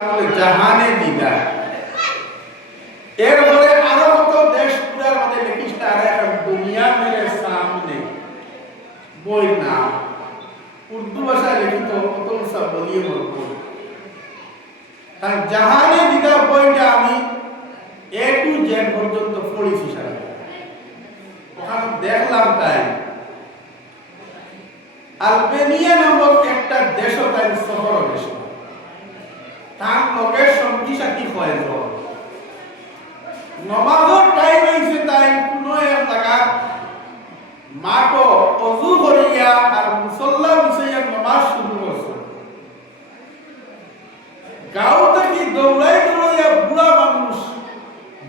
জাহানে দিদা এরপরে আরো কত দেশ পুরার মধ্যে লিখিস আর এখন দুনিয়া মেরে সামনে বই না উর্দু ভাষায় লিখিত কত সব বলিয়ে বলবো তার জাহানে দিদা বইটা আমি এ টু জেড পর্যন্ত পড়েছি সারা ওখানে দেখলাম তাই আলবেনিয়া নামক একটা দেশ তাই শহর দেশ তার লোকের সঙ্গী সাথী হয় নমাজের টাইম হয়েছে তাই কোনো এক জায়গা মাঠো অজু করিয়া আর মুসল্লা বিষয়ে নমাজ শুরু করছে গাঁও থেকে দৌড়াই দৌড়াইয়া বুড়া মানুষ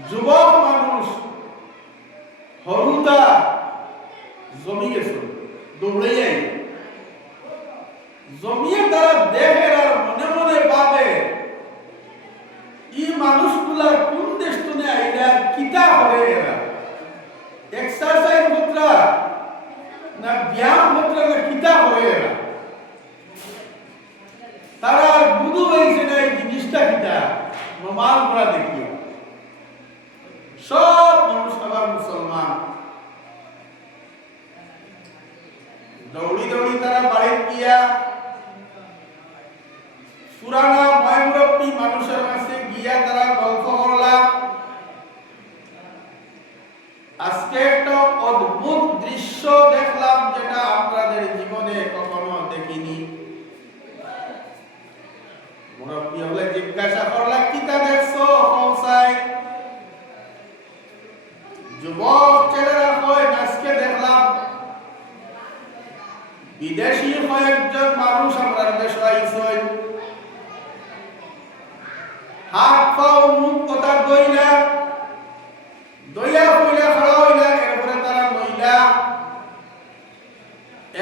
যুবক মানুষ হরুদা জমি গেছে দৌড়াইয়াই জমিয়ে তারা দেখে আর মনে মনে ভাবে এই মানুষগুলা কোন দেশ থেকে আইলা কিতা করে এরা এক্সারসাইজ হতরা না ব্যায়াম হতরা না কিতা করে এরা তারা আর বুঝু হয়েছে না এই জিনিসটা কিতা নমাজ পড়া দেখি সব মানুষ আবার মুসলমান দৌড়ি দৌড়ি তারা বাড়ি গিয়া পুরানা ময়মুরব্বী মানুষের কাছে গিয়া তারা গল্প করলাম আজকে একটা অদ্ভুত দৃশ্য দেখলাম যেটা আমাদের জীবনে কখনো দেখিনি মুরব্বী হলে জিজ্ঞাসা করলাম কি তা দেখছো পৌঁছায় যুবক ছেলেরা কয় আজকে দেখলাম বিদেশি কয়েকজন মানুষ আমরা দেশে আইছে হাত পাও মুখ কথা দইলা দইয়া কইলা খাড়া হইলা এরপরে তারা নইলা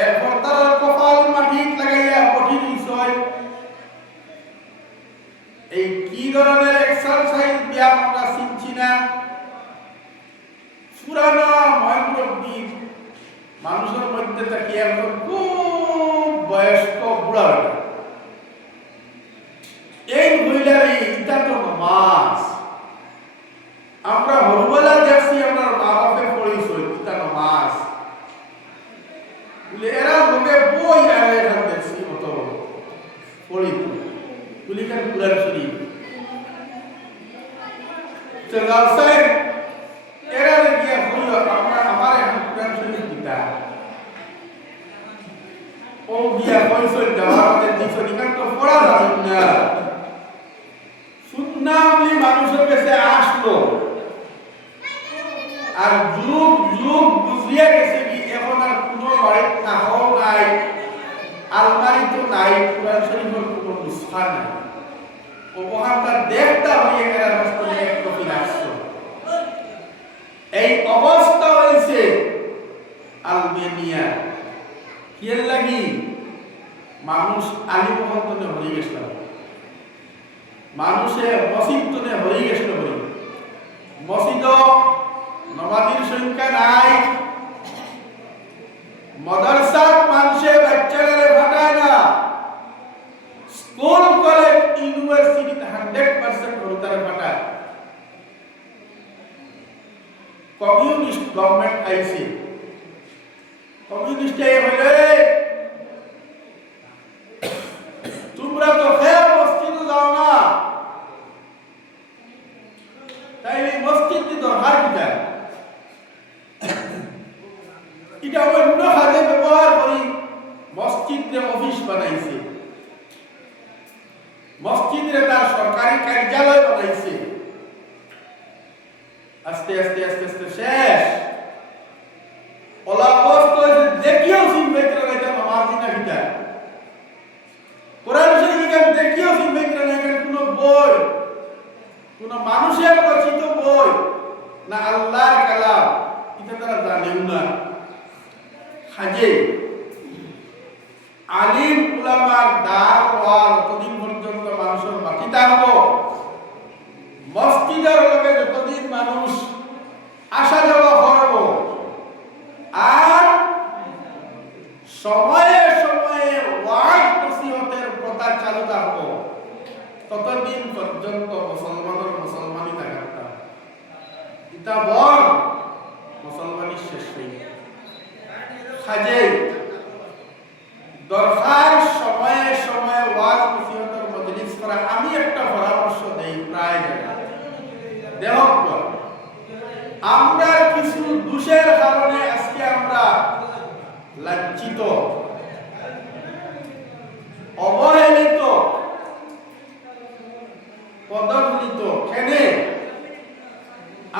এরপর তারা কপাল মাটিত লাগাইয়া কঠিন বিষয় এই কি ধরনের এক্সারসাইজ ব্যায়াম আমরা শিখছি না পুরানা ময়মুরব্বী মানুষের মধ্যে থাকি এখন খুব বয়স্ক বুড়া এই মহিলারই এটা তো নামাজ আমরা হরবেলা দেখছি আমরা মা বাপে পড়িস এটা নামাজ বলে এরা লোকে বই আর এখান দেখছি অত পড়ি তুলিখান কুরান শরীফ তো গাউসাই এরা গিয়া বলল আমরা আমার এখন কুরান শরীফ দিতা ও গিয়া কইছে দেওয়ার মধ্যে দিছো নিকান তো পড়া যাবে না সুন্নামলি মানুষের কাছে আসলো আর যুগ যুগ বুঝিয়ে গেছে কি এখন আর কোনো বাড়ির থাকাও নাই আলমারি তো নাই কোরআন শরীফের কোনো নুসখা নাই উপহারটা দেখতে হয়ে গেল রাস্তায় এক কপি রাখছো এই অবস্থা হয়েছে আলবেনিয়া কি লাগি মানুষ আলিমহন্তনে হয়ে গেছিল মানুষে মসজিদ তুলে হয়ে গেছিল বলে মসজিদ নমাজের সংখ্যা নাই মাদ্রাসার মানুষে বাচ্চারা ফাটায় না স্কুল কলেজ ইউনিভার্সিটি 100% হলতারে ফাটায় কমিউনিস্ট গভর্নমেন্ট আইছে কমিউনিস্ট এই হইলে তোমরা তো ফের মসজিদে যাও না তাই এই মসজিদ কি দরকার কিটা এটা অন্য কাজে ব্যবহার করি মসজিদে অফিস বানাইছে মসজিদে তার সরকারি কার্যালয় বানাইছে আস্তে আস্তে আস্তে আস্তে শেষ ওলা অবস্থা দেখিও সিম্পেত্র এটা নামাজ না কিটা কোরআন শরীফ এখানে দেখিও সিম্পেত্র না এখানে কোনো বই কোন মানুষের রচিত বই না আল্লাহর কালাম এটা তারা জানেও না হাজে আলিম উলামার দার ওয়াল কতদিন পর্যন্ত মানুষের বাকি থাকবো মসজিদের লগে যতদিন মানুষ আসা যাওয়া করব আর সময়ে সময়ে ওয়াজ নসিহতের কথা চালু থাকবো ততদিন চিরদিন পর্যন্ত মুসলমানই থাকতা ইতা বল মুসলমানই শেষ হয়ে খাজে দরকার সময়ে সময়ে ওয়াজ নসিহতের মজলিস করা। আমি একটা পরামর্শ দেই প্রায় জায়গায় দেখো, আমরা কিছু দোষের কারণে আজকে আমরা লাঞ্ছিত, অবহেলিত, পদদলিত। কেন?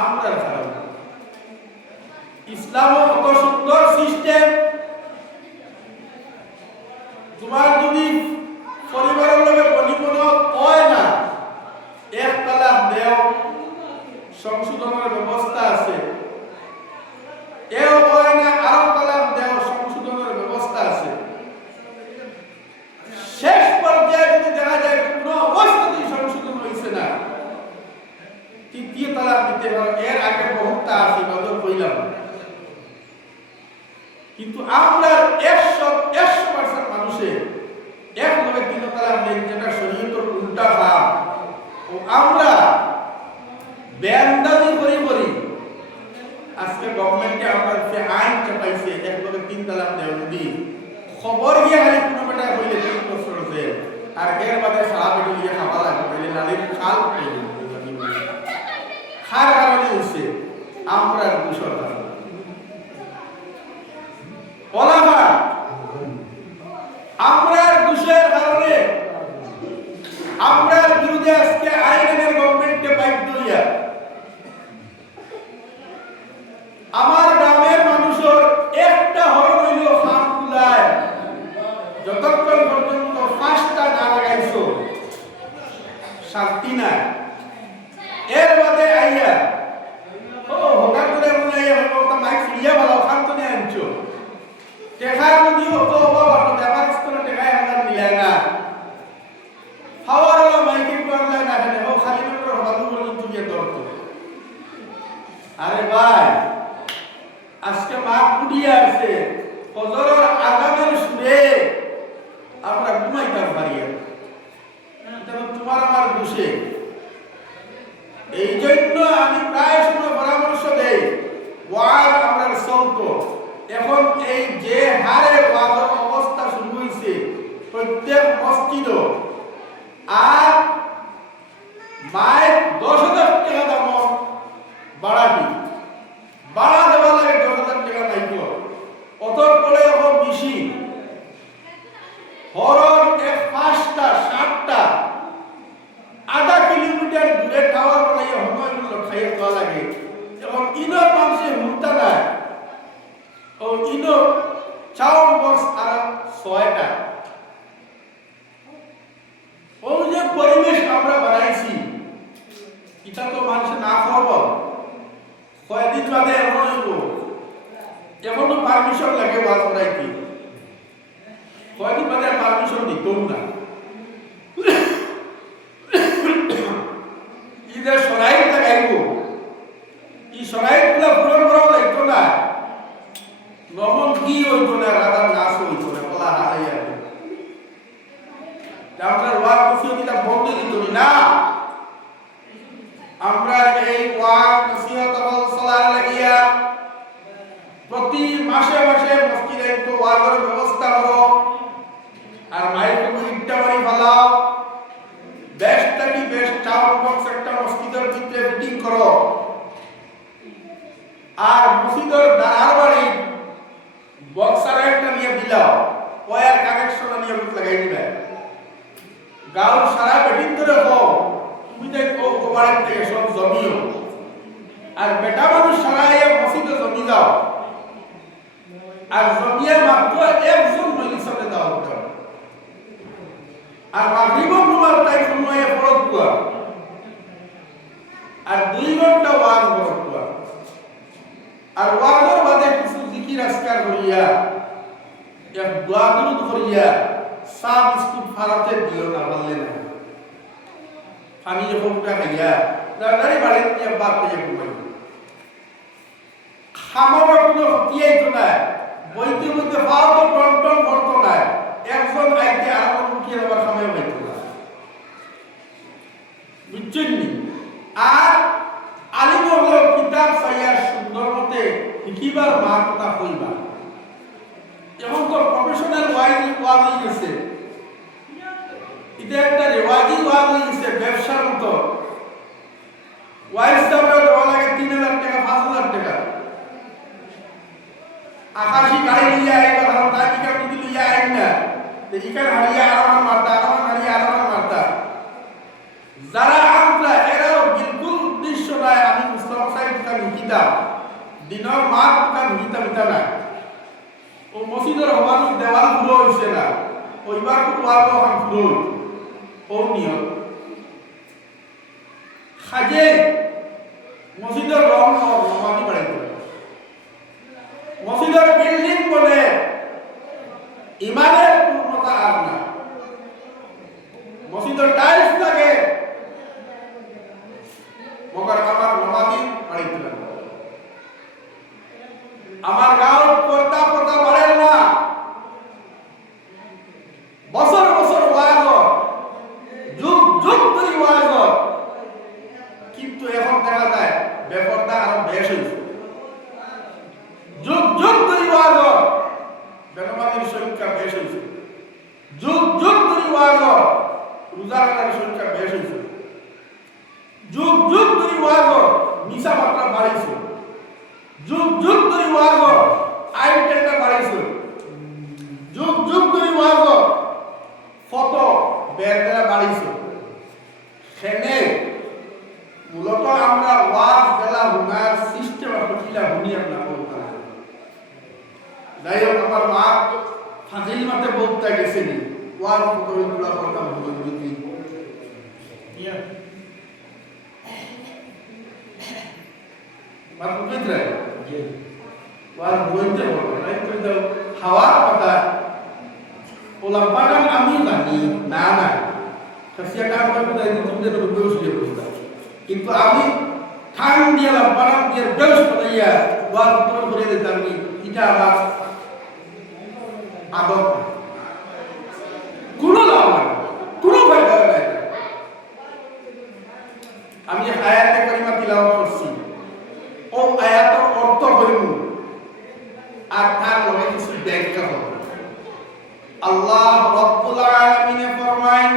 আমরা কারণ ইসলাম কত সুন্দর সিস্টেম। তোমার যদি পরিবারের লগে বনিবন হয় না, এক তালাক দেও, সংশোধনের ব্যবস্থা আছে। এও হয় না, আরো তালাক দেও, সংশোধনের ব্যবস্থা আছে। শেষ পর্যায়ে যদি দেখা যায় কোনো অবস্থাতেই সংশোধন হয়েছে না, তৃতীয় তালাক দিতে পারো। এর আগে বহুতটা আছে, নজর কইলাম। কিন্তু আমরা 100% মানুষে এক লগে তিন তালাক দেন, যেটা শরীয়তের উল্টা কাম। ও আমরা বেআইনদারি করি। আজকে গভর্নমেন্টে আমরা যে আইন চাপাইছে এক লগে তিন তালাক দেও, যদি খবর গিয়ে খালি কোনো বেটা হইলে 3 বছর জেল, আর এর বাদে সারা বেটি গিয়ে খাওয়া লাগবে, নারীর খাল পাইলে খার কারণে হচ্ছে আমরা দূষণ ওলামা আমরা দূষণের কারণে আমরা বিরুদ্ধে আজকে আইনের গভর্নমেন্টে বাধ্য হইয়া আমার গ্রামের মানুষের একটা হল হইল খাম কুলায়, যতক্ষণ পর্যন্ত 5টা না লাগাইছো শান্তি না। এর বাদে আইয়া হঠাৎ করে মনে আইয়া হইব মাইক ফিরিয়া ভালো খান তো নিয়ে আনছো টেকার মধ্যে হতো অভাব আসলে আমার স্তরে টেকায় হাজার মিলায় না খাওয়ার হলো মাইকে করলে না কেন ও খালি করে হবাদু পর্যন্ত গিয়ে ধরতো। আরে ভাই আজকে মা কুড়িয়ে আছে ফজরের আগামের সুরে আমরা ঘুমাইতাম পারি, তোমার আমার দোষে। এই জন্য আমি প্রায় সময় পরামর্শ দেই, ওয়াজ আমরা চলত। এখন এই যে হারে ওয়াজের অবস্থা শুরু হয়েছে প্রত্যেক মসজিদ আর মায়ের 10,000 টাকা দাম ভাড়া দেওয়া লাগে, 10,000 টাকা নাইত। অতর পরে এখন বেশি হরর 5টা 7টা আধা কিলোমিটার দূরে টাওয়ার বানাইয়া সময়গুলো খাইয়ে দেওয়া লাগে। এবং ইনোর মানুষের হুমতা নাই, ও ইনো চাউন বক্স আর 6টা। ও যে পরিবেশ আমরা বানাইছি এটা তো মানুষ না করব, কয়েকদিন বাদে এমন হইব এখনো পারমিশন লাগে ওয়াজ করাইতে, কয়েকদিন বাদে পারমিশন দিতেও না। ঈদের সরাই লাগাইব, এই সরাইগুলা পূরণ করাও লাগতো না, নমন কি হইতো না, রাধার নাচ হইতো না, বলা হারাইয়া আমরা ওয়াজ নসিহতটা বন্ধ দিত না। আমরা এই ওয়াজ নসিহত চলার লাগিয়া প্রতি মাসে মাসে মসজিদে একটু ওয়াজের ব্যবস্থা করো, আর মাইকটুকু ইটটা বাড়ি ফেলাও, বেস্টটা কি বেস্ট চাউন বক্স একটা মসজিদের ভিতরে ফিটিং করো, আর মসজিদের দাঁড়ার বাড়ি বক্সার একটা নিয়ে দিলাও, ওয়ার কানেকশন নিয়ে লাগাই দিবে। গাঁও সারা বেটিন ধরে হোক, তুমি দেখো গোবারের থেকে সব জমিও, আর বেটা মানুষ সারা মসজিদে জমি দাও, আর জমিয়ে মাত্র একজন মহিলাকে দাও দাও, আর মাগরিবর তোমার তাই সময়ে ফরজ কুয়া, আর 2 ঘন্টা ওয়াজ ফরজ কুয়া, আর ওয়াজের বাদে কিছু জিকির আজকার করিয়া এক দোয়া দুরূদ করিয়া চা বিস্কুট ফারাতে দিও না, বললে না পানি যখন খাইয়া দাঁড়াই বাড়ি নিয়ে বাপ পেয়ে ঘুমাই খামার কোনো হতিয়াই তো না, বইতে বইতে পাও তো টন টন করতো না, একজন আইতে আর উঠিয়ে আবার খামে হইতো না। বুঝছেন নি? আর আলিম হলো কিতাব সাইয়া সুন্দর মতে শিকিবার মা কথা কইবা। এখন তো প্রফেশনাল ওয়াজ হয়ে গেছে, এটা একটা রেওয়াজি ওয়াজ হয়ে গেছে, ব্যবসার মতো। ওয়াইজ দামে দেওয়া লাগে 3,000 টাকা 5,000 টাকা। আকাশি গাড়ি নিয়ে আইবা, কারণ তাকিকা যদি লিয়ে আইন না এখানে হারিয়ে আরাম মারতা, আরাম হারিয়ে আরাম মারতা। যারা আমরা এরাও বিলকুল উদ্দেশ্য নাই আমি মুস্তাফা সাহেব দোকান হিকিতাম, দিনের মাঠ দোকান হিকিতাম এটা না। ও মসজিদের হবার দেওয়াল পুরো হয়েছে না, ওইবার খুব ওয়াল পুরো ও নিয়ম খাজে মসজিদের রং নমানি বাড়াইতে, মসজিদের বিল্ডিং বলে ইমানের পূর্ণতা আর না, মসজিদের টাইলস লাগে মগর আমার নমানি বাড়াইতে না। আমার গাঁও পর্দা পর্দা বাড়েন না, বছর বছর ওয়াজ যুগ যুগ ধরে ওয়াজ, কিন্তু এখন দেখা যায় বেপর্দা আরো বেশ হয়েছে। যুগ যুগ ধরে ওয়াজ বেনমাজির সংখ্যা বেশ হয়েছে, যুগ যুগ ধরে ওয়াজ রোজাদারের সংখ্যা বেশ হয়েছে, যুগ যুগ ধরে ওয়াজ নিশা মাত্রা বাড়িয়েছে, যুগ যুগ ধরে ওয়াজ আইন টেন্ডার বাড়িয়েছে, যুগ যুগ ধরে ওয়াজ ফটো বেরবেলা বাড়িয়েছে। সেনে মূলত আমরা ওয়াজ বেলা হুনার সিস্টেম কিলা হুনি আমরা বলতাম। যাই হোক আমার মা ফাজিল মাতে বলতে গেছেনি ওয়াজ কতগুলো করতাম হলো যদি বাবু কইতরা জি ওয়াজ বলতে বলো নাই তো হাওয়ার কথা ওলা বাগান আমি জানি না না কাছে কাম করতে যাই তুমি তো বসে বসে, কিন্তু আমি ঠান দিয়ে বাগান দিয়ে বেশ বলাইয়া ওয়াজ তোর করে দিতাম এটা আবার আদব কোনো লাভ নাই, কোনো ফায়দা নাই। আমি আয়াতে কারিমা তিলাওয়াত করছি, ও আয়াতের অর্থ হইল আর তার লগে কিছু ব্যাখ্যা হবে। আল্লাহ রাব্বুল আলামিন ফরমায়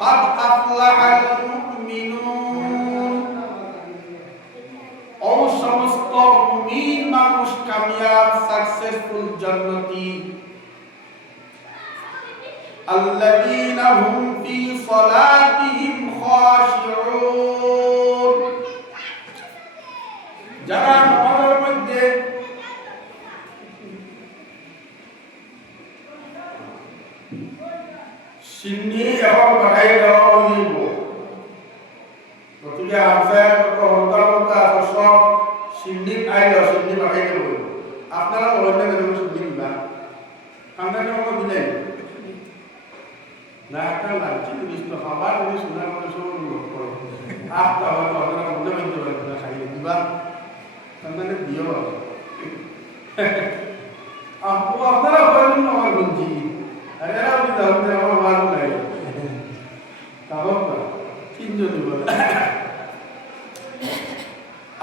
قد أفلح المؤمنون ও সমস্ত মুমিন মানুষ কামিয়াব সাকসেসফুল জান্নাতি আল্লাযীনা হুম ফি সালাতিহিম খাশিউন, যারা নামাজের মধ্যে সিন্নি এবং বাড়াই দেওয়া হইব। গতিকে আপনার হন্তা সব সিন্নি আইল সিন্নি বাড়াই দেব, আপনারা অন্য সিন্নি দিবা কান্দাকে আমাকে দিলেন না একটা লাগছে জিনিসটা খাবার জিনিস শোনার মধ্যে সব করো আপটা হয়তো আপনারা মধ্যে মধ্যে পারেন খাইয়ে দিবা কান্দাকে দিও আপনারা বলেন আমার বলছি এরা আপনি দাঁড়াতে আমার ভালো লাগে তাহলে তিনজনই বলে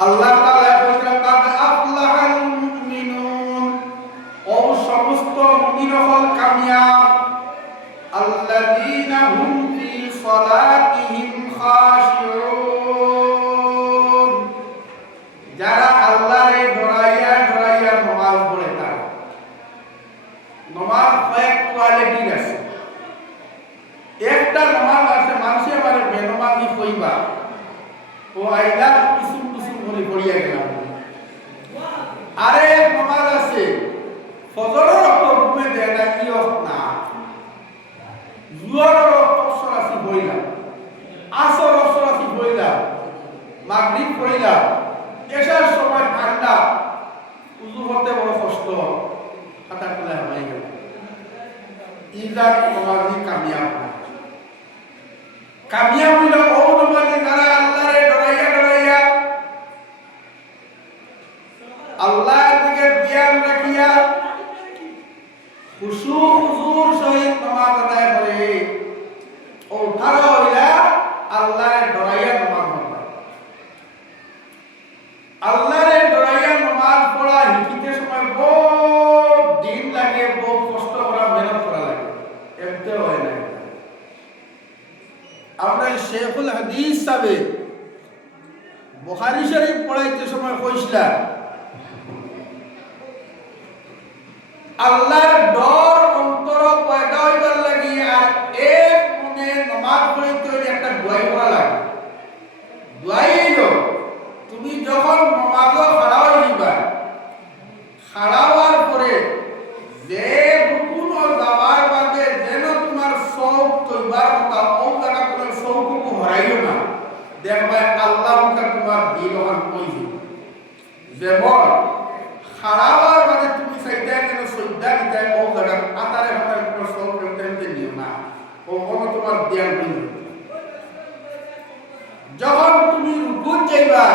আল্লাহ তাআলা বলেন কাদ আফলাহাল মুমিনুন, ও সমস্ত মুমিন হল কামিয়াব আল্লাযীনা হুম ফি সালাতিহিম খাশিউন, যারা আল্লাহরে ডরাইয়া ডরাইয়া নামাজ পড়ে। তারা নামাজ কয়েক কোয়ালিটির আছে, একটা নামাজ আছে মানুষে মানে বেনামাজি কইবা ও আইলা কুসুম কুসুম করে পড়িয়া গেলাম, আরে নামাজ আছে ফজরের রক্ত ঘুমে দেয় না কি না, জুয়ারের রক্ত সরাসি বইলাম, আসর সরাসি বইলাম, মাগরিব পড়িলাম, এশার সময় ঠান্ডা উযু করতে বড় কষ্ট, খাতা খুলে হয়ে গেল। ইজাত নামাজি কামিয়াব না, কামিয়াব হইল ও নামাজি যারা আল্লাহরে ডরাইয়া ডরাইয়া আল্লাহর দিকে ধ্যান রাখিয়া খুশু হুজুর সহিত নামাজ আদায় করে, ও তারা হইলা আমরা শেখুল হাদিস সাবে বুখারী শরীফ পড়াইতে সময় কইছিলাম আল্লাহর ডর অন্তর পয়দা হইবার লাগি আর এক মনে নামাজ পড়িতে হইলে একটা দোয়াই করা লাগে। দোয়াই হইল তুমি যখন নামাজও খাড়া হইবা, খাড়া হওয়ার পরে যে রুকুন যাওয়ার বাদে যেন তোমার সব তৈবার কথা ও জায়গা তোমার সবটুকু হরাইও না, দেখবে আল্লাহ তোমার দিল কইছে যেমন খাড়া হওয়ার বাদে তুমি চাইতে কেন সজ্জা দিতে ও জায়গা আতারে হাতারে তোমার সব করতে নিও না, ও কোনো তোমার জ্ঞান হইল। যখন তুমি রুকুন যাইবা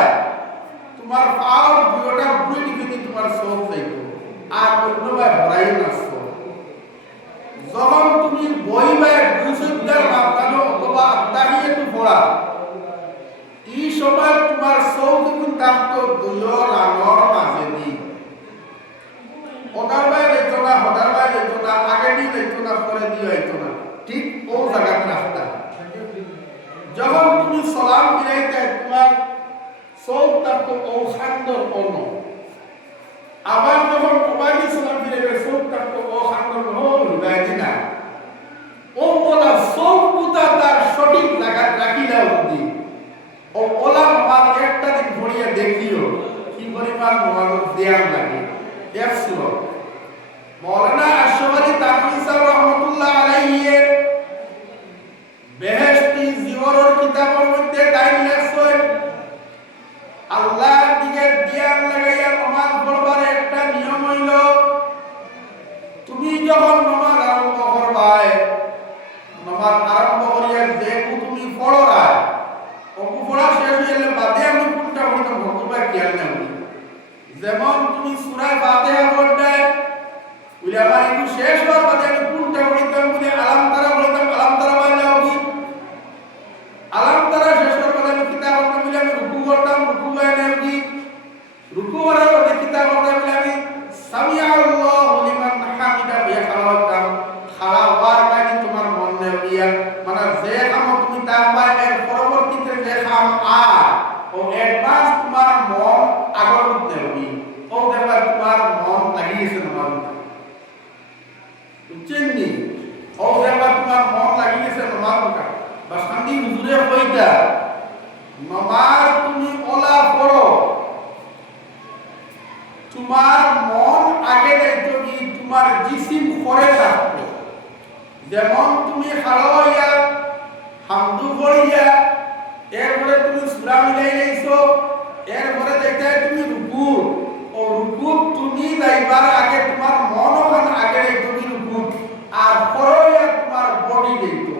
তোমার পাও দুইটা বুড়ি দিকে তোমার সব চাইব আর অন্যবার হরাইও না। যখন তুমি বইবার দুই সজ্জার মাপকানো অথবা আত্মাহিয়াতু পড়া এই সময় তোমার সৌগুণ থাকতো দুইও রাঙর মাঝে দি হদারবাই লেতো না, হদারবাই লেতো না, আগে দিয়ে লেতো না, পরে দিয়ে লেতো না, ঠিক ও জায়গায় রাখতা। যখন তুমি সালাম ফিরাইতে তোমার সৌগ থাকতো ও খান্দর অন্য, আবার যখন মোবাইলে সালাম ফিরাইবে সৌগ থাকতো ও খান্দর হৃদয় দিনা ও বলা সৌগুতা তার সঠিক জায়গায় রাখিলা অবধি ও ওলা আমার একটা দিন ভরিয়া দেখিও কি পরিমাণ মোবাইল দেয়ার লাগে। দেখছিল মৌলানা আশরাফ আলী তানভীর সাহেব রহমাতুল্লাহ আলাইহি বেহেশতি জীবনের কিতাবের মধ্যে টাইম লেখছেন আল্লাহর দিকে ধ্যান লাগাইয়া নামাজ পড়বার একটা নিয়ম হইল তুমি যখন নামাজ আরম্ভ করবাই নামাজ আরম্ভ করিয়া যে তুমি পড়রা ওকু পড়া শেষ হইলে বাদে আমি কোনটা কোনটা ভগবান খেয়াল নেই। যেমন তুমি সূরা ফাতিহা পড়তে বলে আমার একটু শেষ হওয়ার বাদে আমি কোনটা পড়তাম বলে আলাম তারা বলতাম, আলাম তারা বাইরে হবে, আলাম তারা শেষ হওয়ার বাদে আমি কিতাব পড়তাম বলে আমি রুকু করতাম, রুকু বাইরে হবে, রুকু করার বাদে কিতাব পড়তাম বলে আমি সামিআ আল্লাহু লিমান হামিদা বিয়া খাওয়াতাম। খাওয়া হওয়ার বাদে তোমার মন নেবিয়া মানে যে কাম তুমি তারপর এর পরবর্তীতে যে কাম ও অ্যাডভান্স তোমার মন আগর করতে হবে ও দেখবা তোমার মন লাগিয়েছে নামাজ বুঝছেন নি, ও দেখবা তোমার মন লাগিয়েছে নামাজ বা শান্তি হুজুরে কইতা নামাজ তুমি ওলা পড়ো তোমার মন আগে দেখতো কি তোমার জিসিম করে রাখতো। যেমন তুমি খাড়া হইয়া হামদু পড়িয়া এরপরে তুমি সূরা মিলাই লাইছো এরপরে দেখতে তুমি রুকু ও রুকু তুমি যাইবার আগে তোমার মন ওখানে আগে তুমি রুকু আর পড়িয়া তোমার বডি দেখতো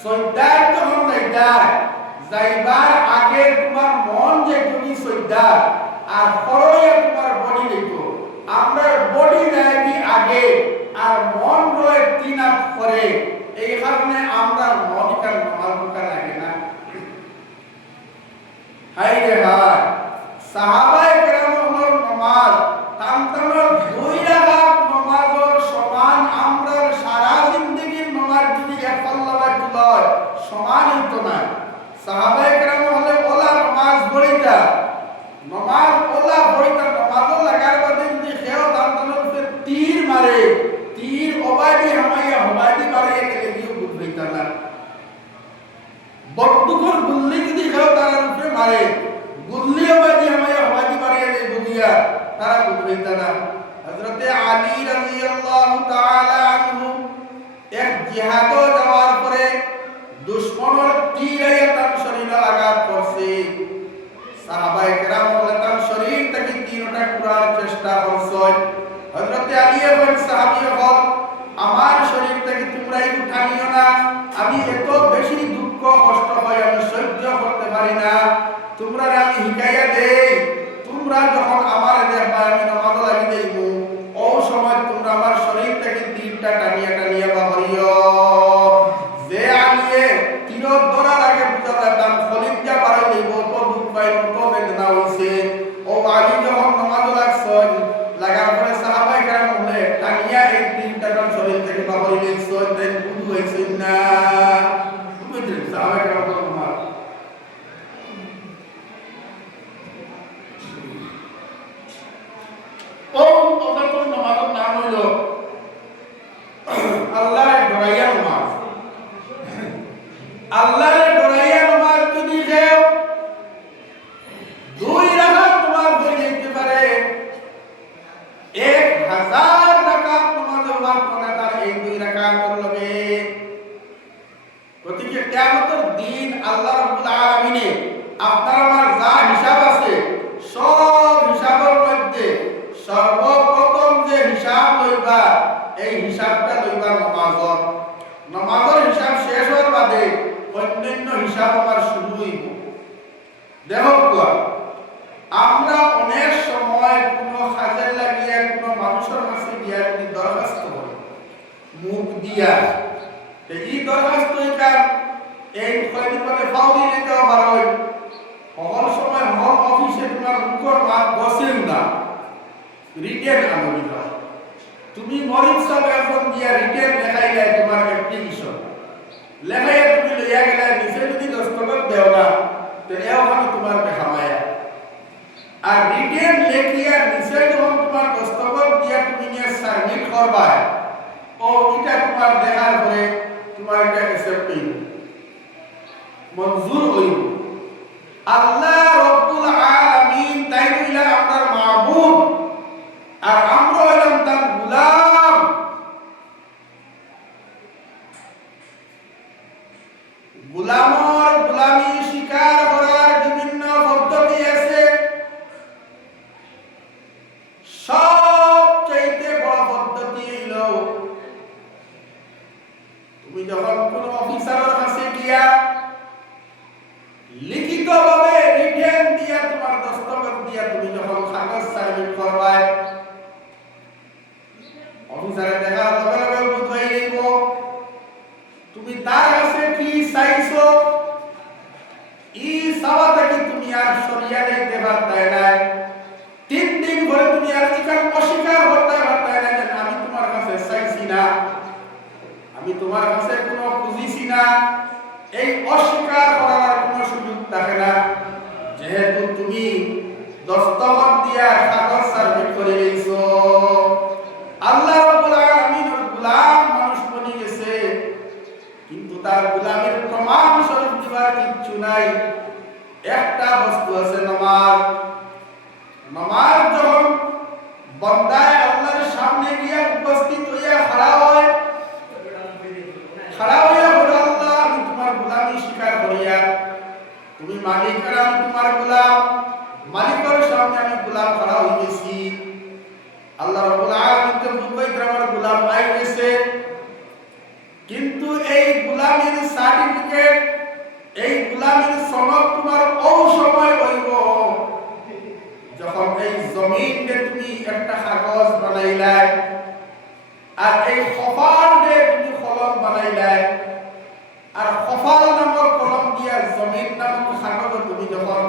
সজ্জা যখন যাইবার আগে তোমার মন যে তুমি সজ্জা আর পড়িয়া তোমার বডি দেখতো। আমরা বডি যাইবি আগে আর মন রয়ে তিন হাত করে, এই কারণে আমরা মনকার নামাজুকা লাগে না। হাই রে হাই সাহাবায়ে কেরামের নামাজ তামতামের 2 রাকাত নামাজের সমান আমরা সারা জিন্দেগীর নামাজ যদি এক পাল্লা তুলয় সমান হতো না। সাহাবায়ে কেরাম হলে ওলা নামাজ পড়িতা নামাজ ওলা পড়িতা নামাজ লাগার বাদে যদি খেও তামতামের তীর মারে তীর ওবাদি হামাইয়া ওবাদি বাড়িয়ে গেলে দিও বুঝাইতা না। বন্দুকর গুল্লি যদি খাও তার উপরে মারে গুল্লি ওবাদি হামাইয়া ওবাদি বাড়িয়ে গেলে বুঝিয়া তারা বুঝাইতা না। হযরতে আলী রাদিয়াল্লাহু তাআলা আনহু এক জিহাদে যাওয়ার পরে দুশমনের তীর আইয়া তার শরীরে আঘাত করছে। সাহাবায়ে কেরাম বলে তার শরীর থেকে তীরটা কুড়ার চেষ্টা করছেন। হযরতে আলী এবং সাহাবীগণ আমার শরীর থেকে তোমরা উঠানিও না, আমি এত বেশি দুঃখ কষ্ট হয় আমি সহ্য করতে পারি না, তোমরা আমি হিকাইয়া দেই তোমরা যখন আমার দেখবা আমি নামাজ লাগি দেইব ও সময় তোমরা আমার শরীর থেকে তীরটা টানিয়া টানিয়া বাহরিও। যে আলিয়ে তীর ধরার আগে বুঝাবে তার খলিজা বাড়াই দেব তো দুঃখ পাই তো বেদনা হইছে। ও আলী যখন নামাজ লাগছেন লাগার পরে সাহাবায়ে কেরাম বলে টানিয়া এই তীরটা শরীর থেকে বাহরি লইছেন দেন বুঝ হইছেন না আল্লাহরে ডরাইয়া নামাজ যদি দেও 2 রাকাত নামাজ হয়ে যেতে পারে 1000 রাকাত নামাজ হওয়ার পরে তার এই 2 রাকাত করবে। গতিকে কিয়ামতের দিন আল্লাহ রাব্বুল আলামিনে আপনার আমার যা হিসাব আছে সব হিসাবের মধ্যে সর্বপ্রথম যে হিসাব লইবা এই হিসাবটা লইবা নামাজের হিসাব শেষ হওয়ার বাদে অন্যান্য হিসাব আমার শুরু হইব। দেখো আমরা অনেক সময় কোনো কাজে লাগিয়ে কোনো মানুষের কাছে গিয়া যদি দরখাস্ত করি মুখ দিয়া এই দরখাস্ত এই কয়দিন পরে ফাউরি নিতে পারো সকল সময় হল অফিসে তোমার মুখর মাত বসেন না রিটেন আনবি হয় তুমি মরিদ সব এখন দিয়া রিটেন লেখাইলে তোমার অ্যাপ্লিকেশন লেখাইয়া তুমি লইয়া গেলে নিচে যদি দস্তখত দেও না তো এওখানে তোমার বেহামায়া আর রিটেন লেখিয়া নিচে যখন তোমার দস্তখত দিয়া তুমি নিয়ে সাবমিট করবা ও এটা তোমার দেখার পরে তোমার এটা অ্যাকসেপ্ট হইব মঞ্জুর হইব। আল্লাহ রাব্বুল আলামিন তাই হইলা আপনার মাবুদ আর আমরা হইলাম তার গোলাম। গোলামর গোলামি স্বীকার করার বিভিন্ন পদ্ধতি আছে। সবচাইতে বড় পদ্ধতি হইল তুমি যখন কোন অফিসারের কাছে গিয়া লিখিতভাবে রিটেন দিয়া তোমার দস্তখত দিয়া তুমি যখন কাগজ সাবমিট করবা অফিসারে দেখার লগে লগে বুঝ হয়ে যাইব তুমি তার কাছে কি চাইছো। ই চাওয়াতে কি তুমি আর সরিয়া যাইতে পারতাই না 3 দিন পরে তুমি আর এখানে অস্বীকার করতে পারতাই না যে আমি তোমার কাছে চাইছি না আমি তোমার কাছে কোনো খুঁজিছি না। এই অস্বীকার করার কোনো সুযোগ থাকে না যেহেতু তুমি দস্তখত দিয়া কাগজ সাবমিট করে দিয়েছো। আল্লাহ রাব্বুল আলামিনের গোলাম মানুষ বনি গেছে কিন্তু তার গোলামের প্রমাণ স্বরূপ দিবার কিচ্ছু নাই। একটা বস্তু আছে নামাজ। নামাজ যখন বান্দায় আল্লাহর সামনে গিয়া উপস্থিত হইয়া খাড়া হয় বলে আল্লাহ আমি তোমার গোলামি স্বীকার করিয়া তুমি মালিক আর আমি তোমার গোলাম মালিকের সামনে আমি গোলাম খাড়া হয়ে গেছি। আল্লাহ রাব্বুল আলামিন তো বুঝাই আমার গোলাম আই গেছে কিন্তু এই গোলামির সার্টিফিকেট এই গোলামির সনদ তোমার ওই সময় হইব যখন এই জমিনে তুমি একটা কাগজ বানাইলাই আর এই কপাল দিয়ে তুমি কলম বানাইলাই আর কপাল নামক কলম দিয়া জমিন নামক কাগজ তুমি যখন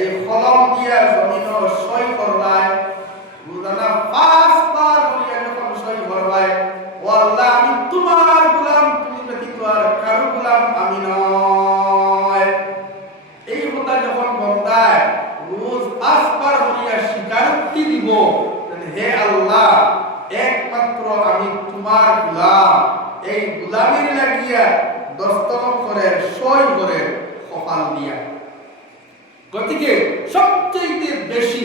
এই কলম দিয়া জমিনের সই করলাই বুঝানা 5 বার করিয়া যখন সই করবাই ও আল্লাহ আমি তোমার গোলাম তুমি ব্যতীত আর কারো গোলাম আমি নয়। এই কথা যখন বান্দায় রোজ 5 বার করিয়া স্বীকারোক্তি দিব হে আল্লাহ একমাত্র আমি তোমার গোলাম এই গোলামির লাগিয়া দস্তখত করে সই করে কপাল দিয়া। গতিকে সবচেয়ে বেশি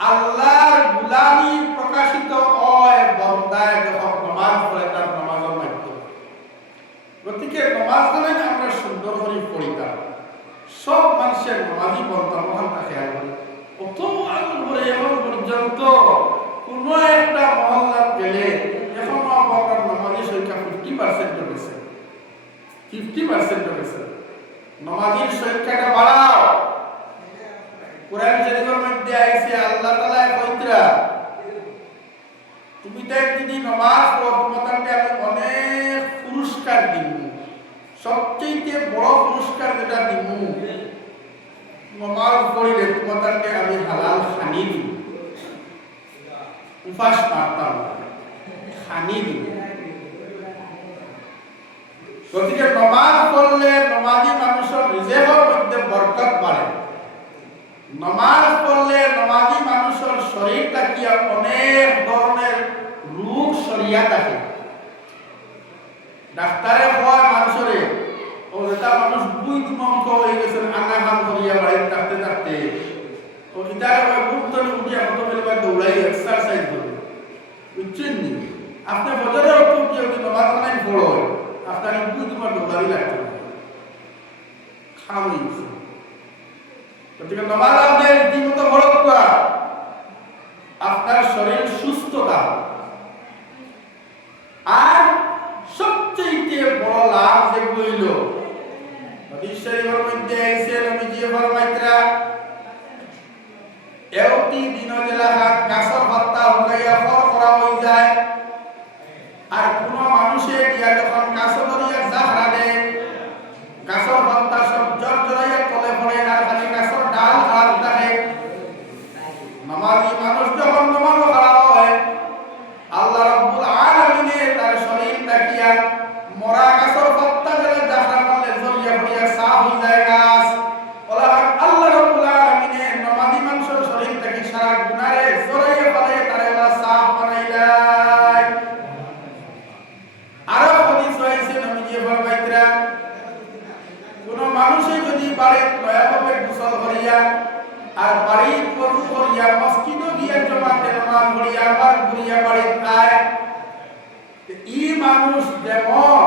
আল্লাহর গোলামি প্রকাশিত হয় বান্দায় যখন নামাজ পড়ে তার নামাজের মাধ্যমে। গতিকে নামাজ মানে আমরা সুন্দর করে পড়িতাম সব মানুষের নামাজই বলতাম মহান থাকে কত আগুন করে এখন পর্যন্ত কোন একটা মহল্লাত গেলে এখন আমার নামাজের সংখ্যা 50% হয়েছে 50% হয়েছে। নামাজের সংখ্যাটা বাড়াও। কোরআন শরীফের মধ্যে আইছে আল্লাহ তাআলা কইতরা তুমি তাই যদি নামাজ পড়ো তোমাকে আমি অনেক পুরস্কার দিব। সবচেয়ে বড় পুরস্কার যেটা দিব নামাজ পড়লে তোমাকে আমি হালাল খানি দিব। উপাস মারতাম খানি দিব। গতিকে নামাজ পড়লে নামাজি মানুষের রিজেকের মধ্যে বরকত বাড়ে। নামাজ পড়লে নামাজি মানুষের শরীরটা কি অনেক ধরনের রোগ সরিয়া থাকে। ডাক্তারে কয় মানুষের ইতারে ওই মুক্তনি উঠিয়া কত বেলা দৌড়াই এক্সারসাইজ করে বুঝছেন নি আপনি বজরে উঠে উঠিয়া যদি নমাজ বানাই বড় হয় আপনার বুঝ তোমার দৌড়াই লাগতে খাম হয়েছে গতিকে নমাজ আপনি রীতিমতো বড় করা আপনার শরীর সুস্থতা আর সবচেয়ে বড় লাভ যে কইল হাদিস শরীফের মধ্যে আইছে নবীজি ফরমাইতরা এওটি দিন জেলাহা কাসর হত্যা হইয়া ফর করা হই যায় আর কোন মানুষে দিয়া যখন কাসর দিয়া জাহরা দেয় কাসর হত্যা সব জর্জরাইয়া তলে পড়ে আর খালি কাসর ডাল হাত থাকে নামাজি মানুষ যখন নামাজ পড়া হয় আল্লাহ রাব্বুল আলামিনের তার শরীর তাকিয়া মরা কাসর হত্যা গেলে জাহরা করলে জরিয়া পড়িয়া সাফ হই যায় গাছ ওলা আল্লাহ রাব্বুল আলামিনের নামাজি মানুষের শরীর থেকে সারা গুনাহে জরাইয়া ফেলে তারে ওলা সাফ বানাইলাই আর হাদিস হইছে নবীজি ফরমাইতরা কোন মানুষে যদি বাড়ি দয়াভাবে গোসল করিয়া আর বাড়ি ওযু করিয়া মসজিদে গিয়ে জামাতে নামাজ পড়িয়া আবার ঘুরিয়া বাড়ি আয় এই মানুষ যেমন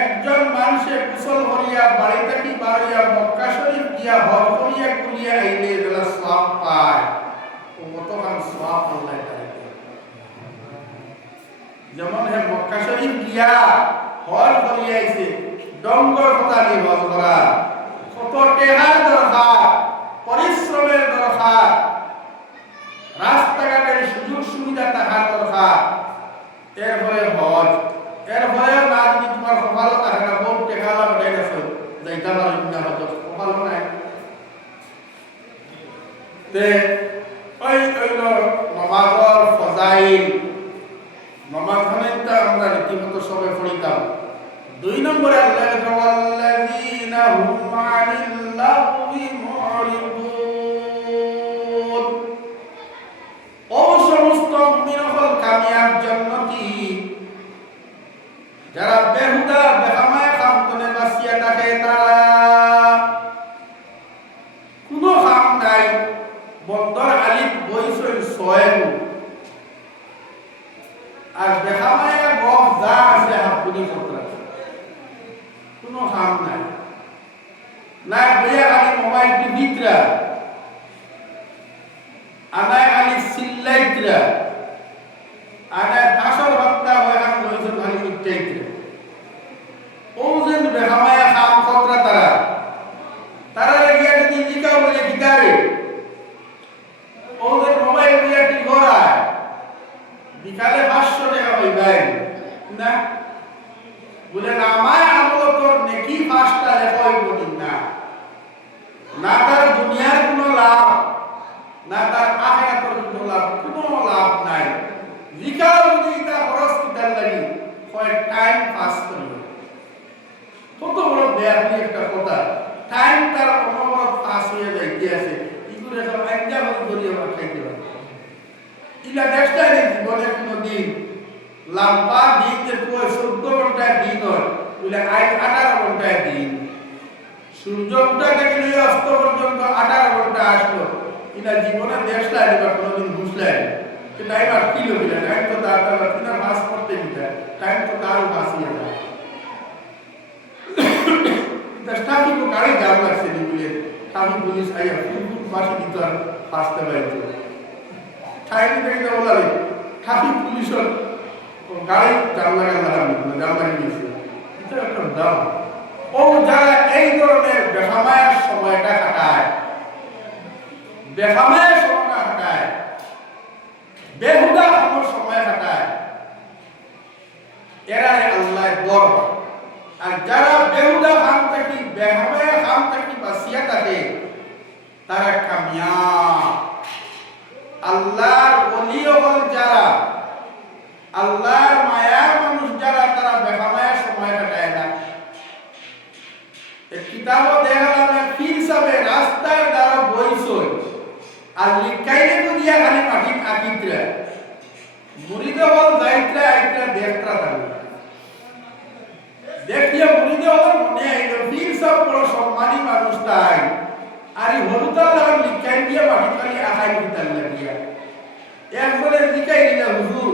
একজন মানুষে গোসল করিয়া বাড়ি থেকে বাড়িয়া মক্কা শরীফ গিয়া হজ করিয়া ঘুরিয়া আইলে বেলা সওয়াব পায় ও কতখান সওয়াব আল্লাহ তাআলা যেমন হে মক্কা শরীফ গিয়া হজ করিয়া আইছে ডঙ্গর কথা নিয়ে হজ করা কত টেহার দরকার পরিশ্রমের দরকার রাস্তাঘাটের সুযোগ সুবিধা থাকার দরকার এরপরে হজ এরপরে না যদি তোমার কপাল থাকে না বহুত টেকা লাগাই গেছে যাইতে পারো না হয়তো কপাল নাই তে ওই নমাজের ফজাইল নমাজ খানিকটা আমরা রীতিমতো সবাই পড়িতাম 2 নম্বরে আল্লাহ ওয়াল্লাযীনা হুম আনিল লাগwi মুরিদুন ও সমস্ত মুমিন হল কামিয়াব জান্নাতি যারা বেহুদা বেহামায় কামতনে বাসিয়া থাকে তারা কোনো কাম নাই বন্দর আলিফ বইছই সোয়েবু আর বেহামায় গফ যা আছে হাবুনি কতরা কোনো কাম নাই না বইয়া খালি মোবাইল টিভিতরা আনায় খালি সিল্লাইতরা আনায় আসর হত্যা হয়ে লইছে খালি ইত্যাইতরা ও যেন বেহামায়া কাম কতরা তারা গিয়া যদি জিকাও বলে গিটারে ও যে মোবাইল দিয়া কি করায় বিকালে 500 টাকা হইবাই না বলে না আমায় আমল তোর নেকি 5টা লেখা হইব না না তার দুনিয়ার কোনো লাভ না তার আখিরাতের কোনো লাভ কোনো লাভ নাই জিকাও যদি তা খরচ কিতার লাগি হয় টাইম পাস করিব কত বড় বেয়াদি একটা কথা টাইম তার অনবরত পাস হয়ে যাইতে আছে ইগুরে সব একটা বড় দরিয়া খাইতে পারে ইলা দেশটা নেই জীবনে কোনো দিন লম্বা দিন যে 14 ঘন্টা দিন হয় বলে 18 ঘন্টা দিন সূর্য উঠা থেকে নিয়ে অস্ত পর্যন্ত 18 ঘন্টা আসলো ইলা জীবনে দেশটা এবার কোনোদিন বুঝলাই যে টাইম আর কিলো দিলে টাইম তো তার কিনা পাস করতে দিতে টাইম তো তারও বাঁচিয়ে যায় ট্রাফিক গাড়ি জাম লাগছে বলে ট্রাফিক পুলিশ আইয়া ফুল বাসে ভিতর আসতে পারতো টাইম থেকে বলারে ট্রাফিক পুলিশের গাড়ি জাম লাগা গেছে এটা একটা দাম ও যারা এই ধরনের বেহামায়ার সময়টা কাটায় বেহামায়ার সময়টা কাটায় বেহুদা সময় কাটায় এরা আল্লাহ বড় আর যারা বেহুদা কাম থেকে বেহামায়া কাম থেকে বাঁচিয়া থাকে তারা কামিয়াব আল্লাহর ওলি হল যারা আল্লাহর মায়ার মানুষ যারা তারা বেহামায়া সময় কাটায় না এক কিতাবও দেখালাম পীর সাহেব রাস্তার দ্বারা বইছই আর লিখাইলে তো দিয়া খালি মাটি থাকিতরা মুরিদ হল যাইতরা আইতরা দেখতরা থাকে দেখিয়া মুরিদ হল মনে আইলো পীর সাহেব বড় সম্মানী মানুষ তাই আর এই হলুদার লাগান লিখাই দিয়ে মাটি খালি আহাই দিতার লাগিয়া একবারে লিখাই দিলে হুজুর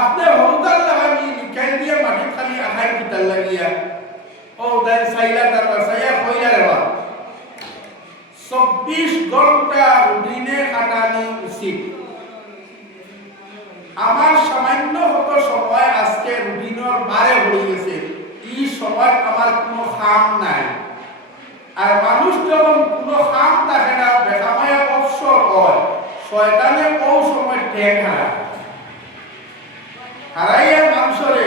আপনি হলুদার লাগান লিখাই দিয়ে মাটি খালি আহাই দিতার লাগিয়া ও দেন সাইলা তারপর সাইয়া কইলা রেবা 24 ঘন্টা দিনে কাটানো উচিত আমার সামান্য হতো সময় আজকে রুটিনের বারে হয়ে গেছে এই সময় আমার কোনো কাম নাই আর মানুষ যখন কোনো কাম থাকে না বেকামায়া অবসর হয় শয়তানে ও সময় ঠেক হারাইয়া মানুষরে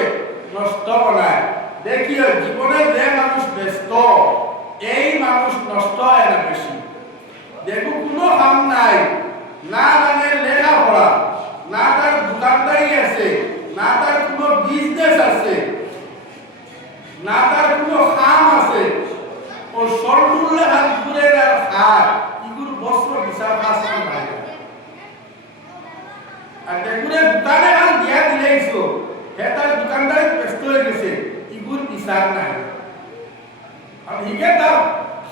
নষ্ট বানায় দেখিও জীবনে যে মানুষ ব্যস্ত এই মানুষ নষ্ট হয় না বেশি দেখো কোনো কাম নাই না মানে লেখাপড়া না তার দোকানদারি আছে না তার কোনো বিজনেস আছে না তার কোনো কাম আছে ও সরটুল্লে হাত ঘুরে আর হাত ইগুর বস্ত্র বিচার কাছে নাই আর দেখুরে দোকানে হাত দিয়া দিলেইছো হে তার দোকানদারি ব্যস্ত হয়ে গেছে ইগুর বিচার নাই আর হিগে তার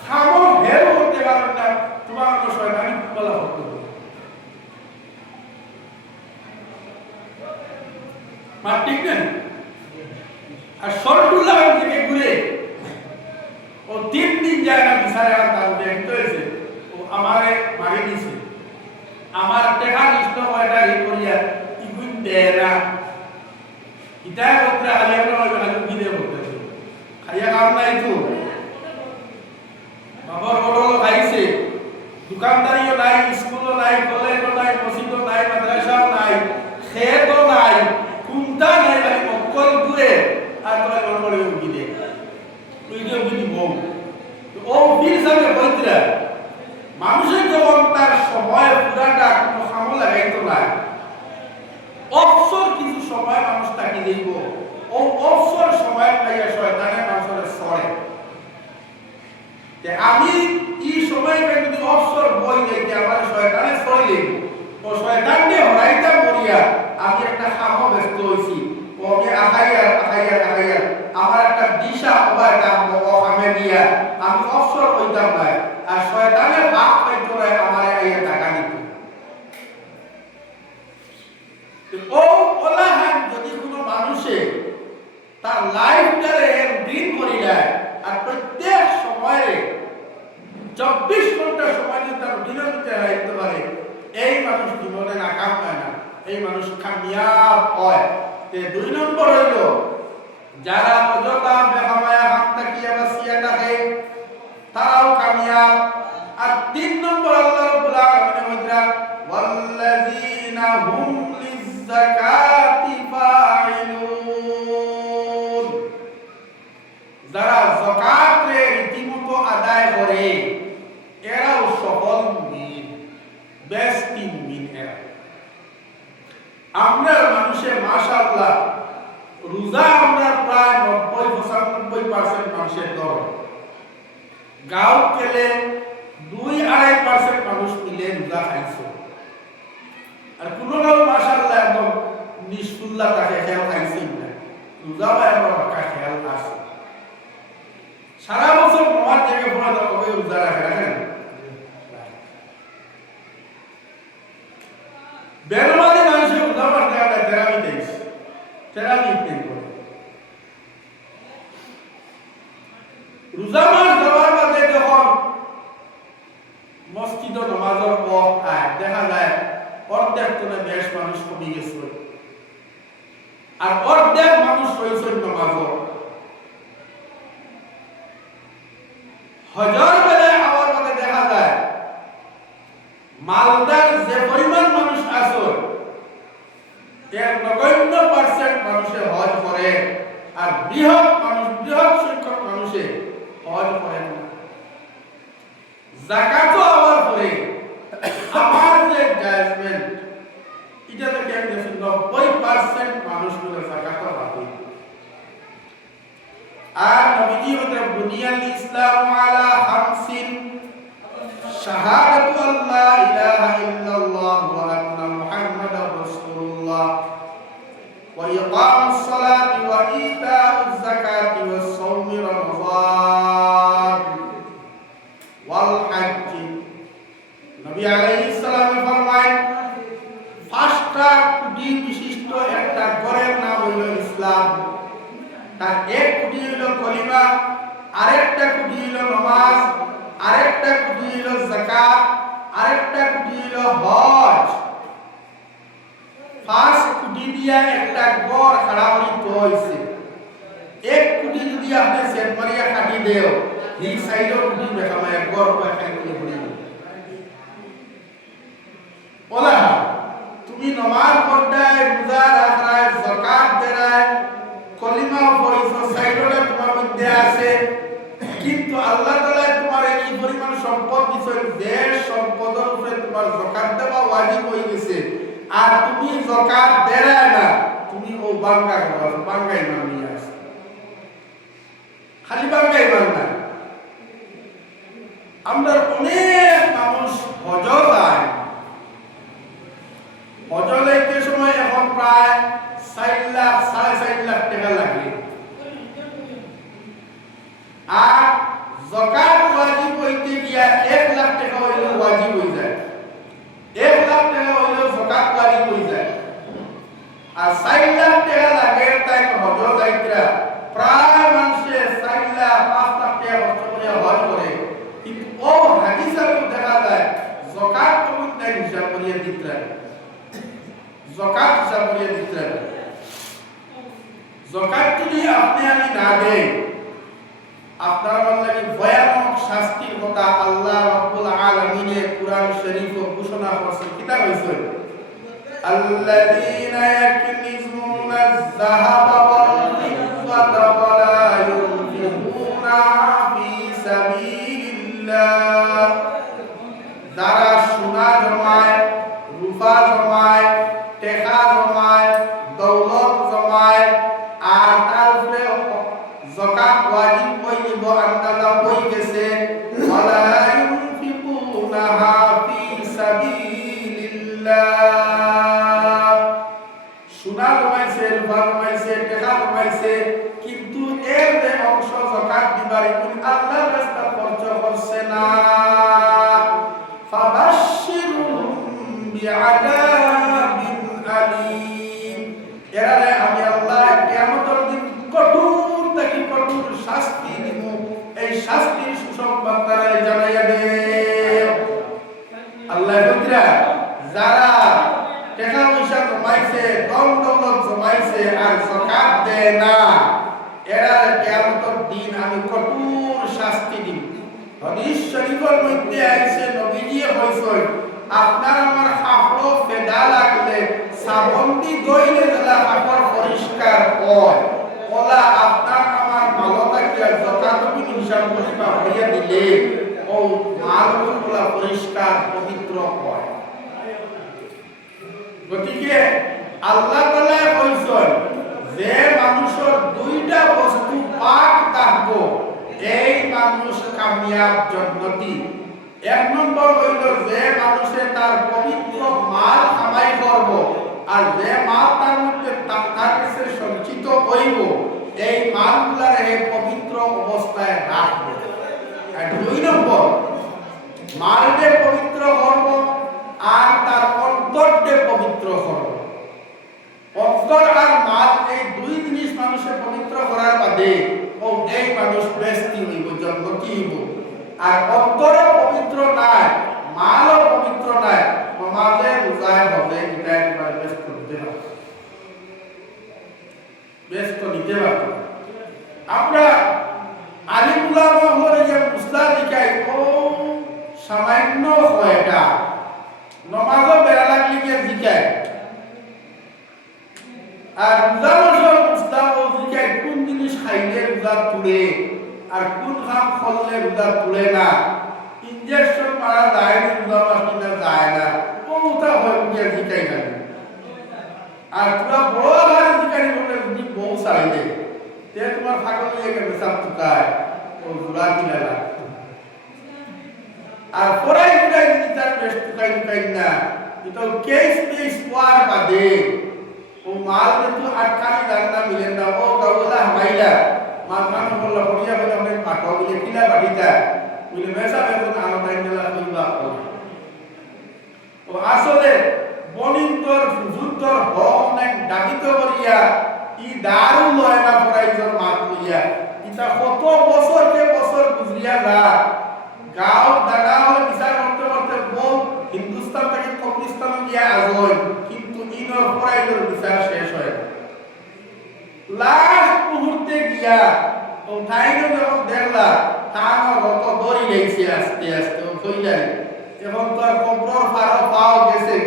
খামো হের হতে পারেন না তোমার কোনো শয়তানি বলা হতো মা ঠিক নেই আর সরটুল্লাহ থেকে ঘুরে ও 3 দিন যায় না বিচারে আর তার দেখতে হয়েছে ও আমারে মারি দিছে আমার টাকা নিষ্ঠ কয়টা রে করিয়া ইগুন দেরা ইটা করতে আলিয়া না হবে হালু কি দে করতেছে খাইয়া কাম নাই তো বাবার বড় খাইছে দোকানদারিও নাই স্কুলও নাই কলেজও নাই মসজিদও নাই মাদ্রাসাও নাই খেতও নাই কুমতা নাই খালি অকল দূরে আর তোমার বড় বড় উঠি দে তুই যে উঠি বউ ও ফির সামনে বইতরা মানুষের যখন তার সময় পুরাটা কোনো কামো লাগাইতো না অবসর কিছু সময় মানুষ তাকে দিব ও অবসর সময় পাইয়া শয়তানে মানুষের সরে যে আমি এই সময়টা যদি অবসর বই যাইতে আমার শয়তানে সইলে ও শয়তানকে হরাইতা মরিয়া আমি একটা কামও ব্যস্ত হয়েছি ও আমি আহাইয়া আমার একটা দিশা বা একটা কামে দিয়া আমি অবসর হইতাম না আর শয়তানের ভাগ পাইতো না আমার আইয়া টাকা নিত ও ওলাহান যদি কোনো মানুষে তার লাইফটারে দিন করি দেয় আর প্রত্যেক সময়ে 24 ঘন্টা সময় যদি তার দিনের ভিতরে রাখতে পারে এই মানুষ জীবনে নাকাম হয় না এই মানুষ কামিয়াব হয় তে 2 নম্বর হইল যারা অযথা বেহামায়া হাত তাকিয়া বাসিয়া থাকে তারাও কামিয়াব আর 3 নম্বর আল্লাহ রাব্বুল আলামিনের মুদ্রা ওয়াল্লাযীনা হুম লিয-যাকাতি ফাইলুন যারা যাকাতে রীতিমতো আদায় করে এরাও সফল মুমিন বেস্টি মুমিন এরা আমরা মানুষের মাশাআল্লাহ রোজা আমরা প্রায় 90-95% মানুষের ধরে গাঁও গেলে 2-2.5% মানুষ মিলে রোজা খাইছে আর কোনো গাঁও মাশাআল্লাহ একদম নিষ্ঠুল্লা তাকে খেয়াল খাইছে না রোজা বা একদম খেয়াল আছে সারা বছর মামার জায়গায় পড়া তো কবে রোজা রাখেন বেরোবাদী মানুষের রোজা মারতে হবে তেরামি করে রোজা মাস দেওয়ার বাদে যখন মসজিদ নামাজের পথ আয় দেখা যায় অর্ধেক তো বেশ মানুষ কমে গেছে আর অর্ধেক মানুষ রয়েছে নামাজও হজর বেলায় আবার বাদে দেখা যায় মালদার যে পরিমাণ মানুষ আছে এর 90% মানুষে হজ করে আর বৃহৎ সংখ্যক মানুষে হজ করে না যাকাতও আবার করে আমার যে জাজমেন্ট এটা তো কেন দেখুন 90% মানুষ করে যাকাত বাকি আর নবীজি হতে বুনিয়াল ইসলাম আলা খামসিন শাহাদাতু আল্লা ইলাহা ইল্লাল্লাহ ওয়া আন্না মুহাম্মাদার রাসূলুল্লাহ ওয়া ইকামুস সালাতি ওয়া ইতাউজ যাকাতি ওয়াস সাওমি রমাদান ওয়াল আরেকটা কোটি হলো নামাজ, আরেকটা কোটি হলো যাকাত, আরেকটা কোটি হলো হজ। 5 কোটি দিয়া একটা গড় খাড়া হইতে হইছে। 1 কোটি যদি আপনি সেট মারিয়া কাটি দেও, এই সাইডও কোটি বেখামায় গড় বা খাই করে পড়ে বলা তুমি নমাজ পড়ায়, রোজা রাখায়, যাকাত দেয়, কলিমা পড়িছো, সাইডে তোমার মধ্যে আছে, কিন্তু আল্লাহ তাআলা তোমার এই পরিমাণ সম্পদ দিছেন যে সম্পদের উপরে তোমার যাকাত দেওয়া ওয়াজিব হয়ে গেছে, আর তুমি যাকাত দেয় না, তুমি ও বাঙ্গা করো, বাঙ্গাই মানি আছে, খালি বাঙ্গাই মানা। আমরা অনেক মানুষ হজ যায়, হজ যাইতে সময় এখন প্রায় 4 লাখ 4.5 লাখ টাকা লাগে, আর যাকাত ওয়াজিব হইতে গিয়া 1 লাখ টাকা হইলে ওয়াজিব হয়ে যায়, 1 লাখ টাকা হইলে যাকাত ওয়াজিব হয়ে যায়, আর 4 লাখ টাকা লাগে তাই হজ যাইতরা প্রায় মানুষে 4 লাখ 5 লাখ টাকা খরচ করে হজ করে, কিন্তু ও হাদিসে দেখা যায় যাকাত তো হিসাব করিয়া দিতে, যাকাত হিসাব করিয়া দিতে। যাকাত যদি আপনি আমি না দেই, আপনার লাগি ভয়ানক শাস্তির কথা আল্লাহ রাব্বুল আলামিনের কুরআন শরীফ ঘোষণা করেছেন। কিতা কইছে? আল্লাযীনা ইয়াকনিজুনা আয-যাহাবা ওয়াল-ফিদ্দাতা ওয়া লা ইউনফিকুনা ফী সাবিলিল্লাহ, যারা সোনা জমায়, রূপা জমায়, টাকা জমায়, দৌলত জমায়, আর তার উপরে যাকাত ওয়াজিব হয়ে যাব, আল্লাহ কই গেছে ওয়ালা ইউনফিকুনাহা ফী সাবিলিল্লাহ, সোনা জমাইছে, রূপা জমাইছে, টাকা জমাইছে, কিন্তু এর যে অংশ যাকাত দিবার আল্লাহর রাস্তায় খরচ করছে না, ফাবাশশিরহুম বিআযাবিন আলীম, এরারে আমি আল্লাহ কিয়ামতের দিন কঠোর থেকে কঠোর শাস্তি দিব, এই শাস্তির সুসংবাদ তারা জানাইয়া দে। আল্লাহ বলরা যারা টাকা পয়সা জমাইছে, ধন দৌলত জমাইছে আর যাকাত দেয় না, এরা কিয়ামতের দিন আমি কঠোর শাস্তি দিব। হাদিস শরীফের মধ্যে আছে নবীজি কইছেন আপনার আমার কাপড় ফেদা লাগলে সাবন্তি দইলে যারা কাপড় পরিষ্কার হয়, ওলা আপনার আমার ভালো থাকিয়া যাকাত হিসাব করে পাইয়া দিলে ও মালগুলা পরিষ্কার পবিত্র হয়। গতিকে আল্লাহ তাআলা কইছেন যে মানুষের দুইটা বস্তু পাক থাকবো, এই মানুষ কামিয়াব জান্নাতি। 1 নম্বর হইল যে মানুষে তার পবিত্র মাল কামাই করব, আর যে মাল তার মধ্যে তার কাছে সঞ্চিত হইব, এই মালগুলার পবিত্র অবস্থায় রাখবো। আর 2 নম্বর মালকে পবিত্র করব আর তার অন্তরকে পবিত্র করব। অন্তর আর মাল এই 2 জিনিস মানুষের পবিত্র করার বাদে ও এই মানুষ বেস্তি হইব, জান্নাতি হইব। আর অন্তরও পবিত্র নাই, মালও পবিত্র নাই, সমাজে উজায় হবে, এটা একবার ব্যস্ত নিতে হবে, ব্যস্ত নিতে হবে। আমরা আলিমুল্লাহ মহলে যে মুসলা দিকাই ও সামান্য হয়টা নমাজও বেড়া লাগলি যে দিকাই, আর রোজা মাসের মুসলা ও দিকাই কোন জিনিস খাইলে রোজা তুলে আর কোন কাম করলে রোজা তুলে না, ইনজেকশন মারা যায় না, রোজা মাসিনা যায় না, কোনটা হয় বুঝে দিকাই না। আর পুরা বড় আকারে দিকাই বলে যদি বউ চাইলে তে তোমার ফাঁকা হয়ে গেছে সব টুকায় ও জোড়া কিনা লাগতো, আর পড়াই জোড়াই যদি তার বেশ টুকাই টুকাই না, এটা কেস বেশ পার বাদে ও মাল কিন্তু আটকানি দান্না মিলেন না, ও গাওলা হামাইলা মাঝমান বললা পড়িয়া বলে অনেক পাঠক বলে কিলা বাড়িটা বলে মেসা বেতন আলাদা ইন্দালা কইবা ও আসলে বনিন্তর যুদ্ধর অনেক দাবিত করিয়া ই দারু লয় না পড়াইজর মাত লইয়া, ইটা কত বছরকে বুঝিয়া যা গাঁও দানা হলে বিচার করতে করতে বহু হিন্দুস্তান থেকে কবরিস্তান গিয়া আজয় কিন্তু ইনর পরাইলোর বিচার শেষ হয় লাস্ট মুহূর্তে গিয়া ও ঠাইনো যখন দেখলা তানো রত দড়ি গেছে আস্তে আস্তে ও কইলাই এখন তো আর কবর ফারো পাও গেছে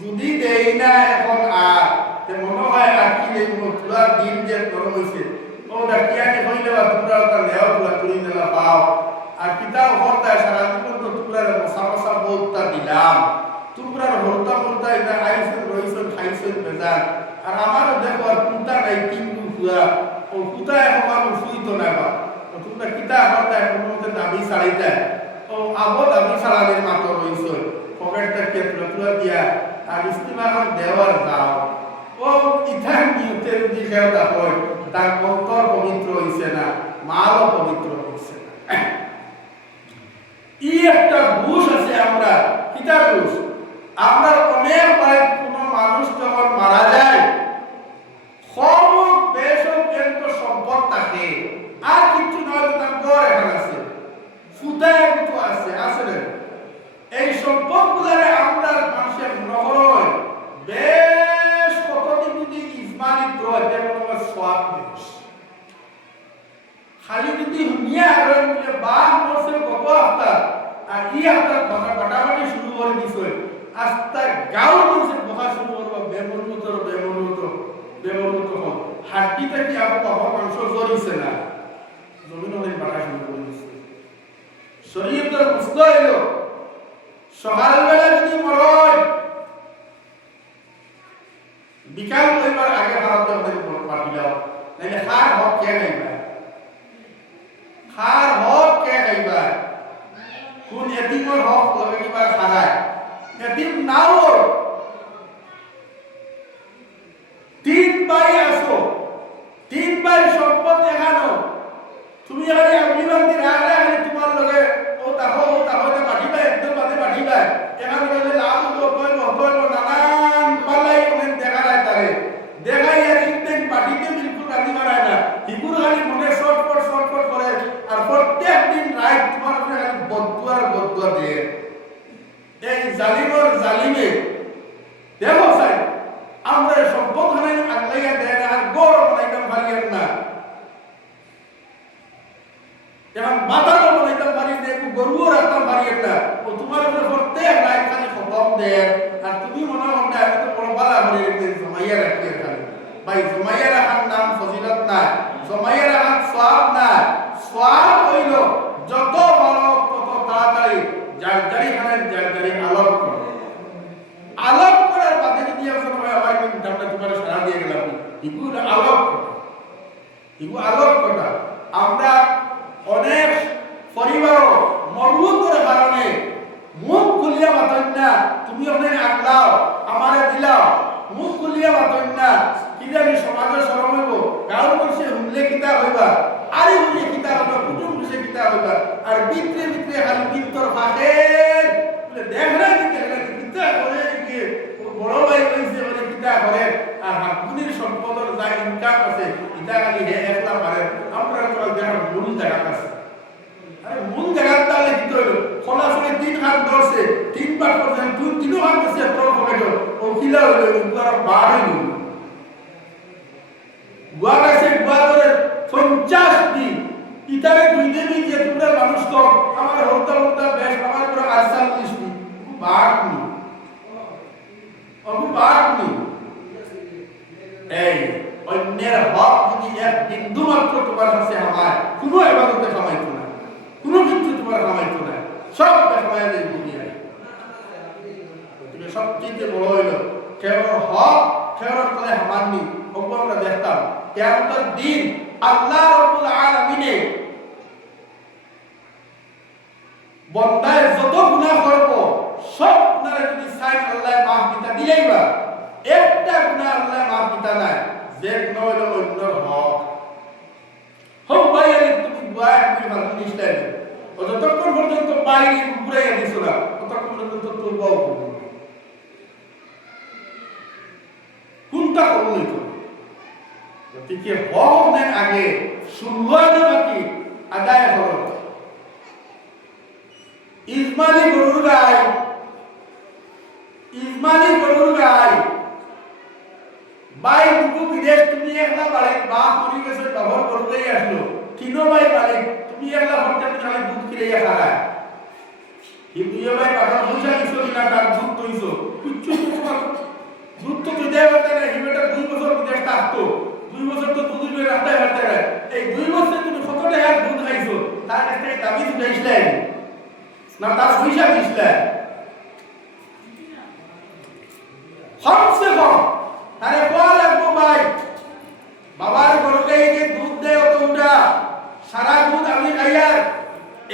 যদি দেই না এখন আর তে মনে হয় আর কি এই মতলা দিন যে গরম হইছে ও ডাকিয়ানি হইলে বা তোমরা ওটা নেও তোলা তুলি নেলা পাও আর পিতাও হরতা সারা জীবন তো তোমরা মশা মশা বহুতটা দিলাম তোমরা হরতা হরতা এটা আইসন রইসন খাইসন বেজান আর আমারও দেখো আর কুতা নাই তিনগুণ পুরা ও কুতা এখন মানুষ শুইতো না বা তোমরা কিতা হরতা এখন মধ্যে দাবি ছাড়িতে ও আবো দাবি ছাড়াদের মাত্র রইসন পকেটটা কে তুলা দিয়া আর ইস্তিমার দেওয়ার দাও ও ইথান নিয়তে যদি খেলতা হয় তার অন্তর পবিত্র হইছে না মালও পবিত্র হইছে না ই একটা ঘুষ আছে আমরা কিতা ঘুষ আমরা অনেক ভাই কোনো মানুষ যখন মারা যায় সব বেশক এত সম্পদ থাকে আর কিছু নয় তার গড় এখানে আছে সুতায় কিছু আছে আসলে এই সম্পদগুলারে আমরা মানুষের নহর বেশ কতদিন যদি ইসমানিক রয় তেমন আমার সওয়াব বেশ খালি যদি নিয়ে আরো মিলে বাহ বসে গপ হপ্তা আর ই হপ্তার কথা কাটাকাটি শুরু করে দিছে আস্তা গাঁও বসে বকা শুরু করবো বেমরুত হল হাড্ডিতে কি আবু বাবা মাংস জড়িছে না জমিন অনেক বাটা শুরু করে দিছে শরীয়তের বুঝতে হইল সকালবেলা যদি মরয় বিকাল হইবার আগে ভারতে আমাদের পাঠি যাও নাইলে খার হক কে গাইবা খার হক কে গাইবা কোন এতিমর হক লগে কিবা খারায় এতিম নাও তিন ভাই আসো তিন ভাই সম্পদ দেখানো তুমি আরে অগ্নিবান্তি রাখলে আরে তোমার লগে ও তাহলে পাঠিবা একদম বাদে পাঠিবা এখানে বলে লাভ হইব নানান পালাই অনেক দেখা যায় তারে দেখাই আর ইনটেন পাঠিতে বিলকুল রাজি মারায় না হিপুর খালি মনে শর্টকট করে আর প্রত্যেক দিন রাত তোমার উপরে খালি বদুয়া দিয়ে এই জালিমে দেখো সাই আমরা সম্পদ হানে আগলাইয়া দেয় না আর গৌরব বানাইতাম পারিয়েন না এখন মাথাটা বানাইতাম পারিয়েন না একটু গরুও রাখতাম পারিয়েন না ও তোমার উপরে প্রত্যেক রাত খালি খতম দেয় আর তুমি মনে হয় আমি তো বড় বালা করে একদিন জমাইয়া রাখি খালি ভাই জমাইয়া রাখার নাম ফজিলত না জমাইয়া রাখার সওয়াব না সওয়াব হইল যত ভালো তত তাড়াতাড়ি জারজারি আলোক করো আলোক করার বাদে যদি এখন আমার কিন্তু আমরা তোমার সারা দিয়ে গেলাম এগুলো আলোক করা আমরা অনেক পরিবার মরুতর কারণে মুখ খুলিয়া বাতন না তুমি অনেক আগলাও আমারে দিলাও মুখ খুলিয়া বাতন না কি জানি সমাজের সরম হইব গাঁও বসে হুমলে কিতা হইবা আরে হুমলে কিতা হইবা কুটুম বসে কিতা হইবা আর ভিতরে খালি ভিতর ফাঁকে দেখলেন কিতা করে কি বড় ভাই কইছে বলে কিতা করে আর হাকুনির সম্পদের যা ইনকাম আছে এটা খালি হে একলা পারে আমরা তো দেখার মূল জায়গা আছে আরে মূল জায়গা তাহলে কি হইল খোলাফলে 3 হাত ধরছে 3 বার করছে 3 হাত আছে তোর পকেটে ও কিলা হইল উগার বার হইল গুয়ার আছে গুয়ারের 50 দিন ইতারে 2 দিন যে তোমরা মানুষ তো আমার হরতা বেশ আমার পুরো 48 দিন বাড়নি এই অন্যের হক যদি এক বিন্দু মাত্র তোমার কাছে আমার কোনো ইবাদতে কামাইতো না কোনো কিছু তোমার কামাইতো না সব কামাইয়া দেয় দুনিয়ায় তুমি সবচেয়ে বড় হইল কেবল হক কেবল তলে হামাননি ওকে আমরা দেখতাম কিয়ামতের দিন আল্লাহ রাব্বুল আলামিনে বন্দায় যত গুনাহ করব সব গুনাহে যদি সাইন আল্লাহ মাফ দিতা দিলেইবা একটা গুনাহ আল্লাহ মাফ দিতা নাই যে নইল অন্যর হক হোক ভাই তুমি গুয়াহ তুমি ভালো নিশ্চয় ও যতক্ষণ পর্যন্ত বাইরে ঘুরাইয়া দিছ না ততক্ষণ পর্যন্ত তওবাও করবে কোনটা করলে তো গতিকে হক দেন আগে শুনলো না বাকি আদায় করো মালিক তুমি একলা হতে খালি দুধ খিলাইয়া খারায় কিন্তু ভাই টাকা পয়সা দিছো না তার দুধ তৈছো কিচ্ছু তোমার দুধ তো দিতে পারতে না হিমেটা 2 বছর বিদেশ থাকতো 2 বছর তো দুধ বের রাখতে পারতে না এই 2 বছর তুমি কত টাকা দুধ খাইছো তার কাছ থেকে দাবি দিছিলে না তার পয়সা দিছিলে কমসে কম তারে কোয়া লাগবো ভাই বাবার ঘরকে যে দুধ দেয় অত উঠা সারা দুধ আমি খাইয়ার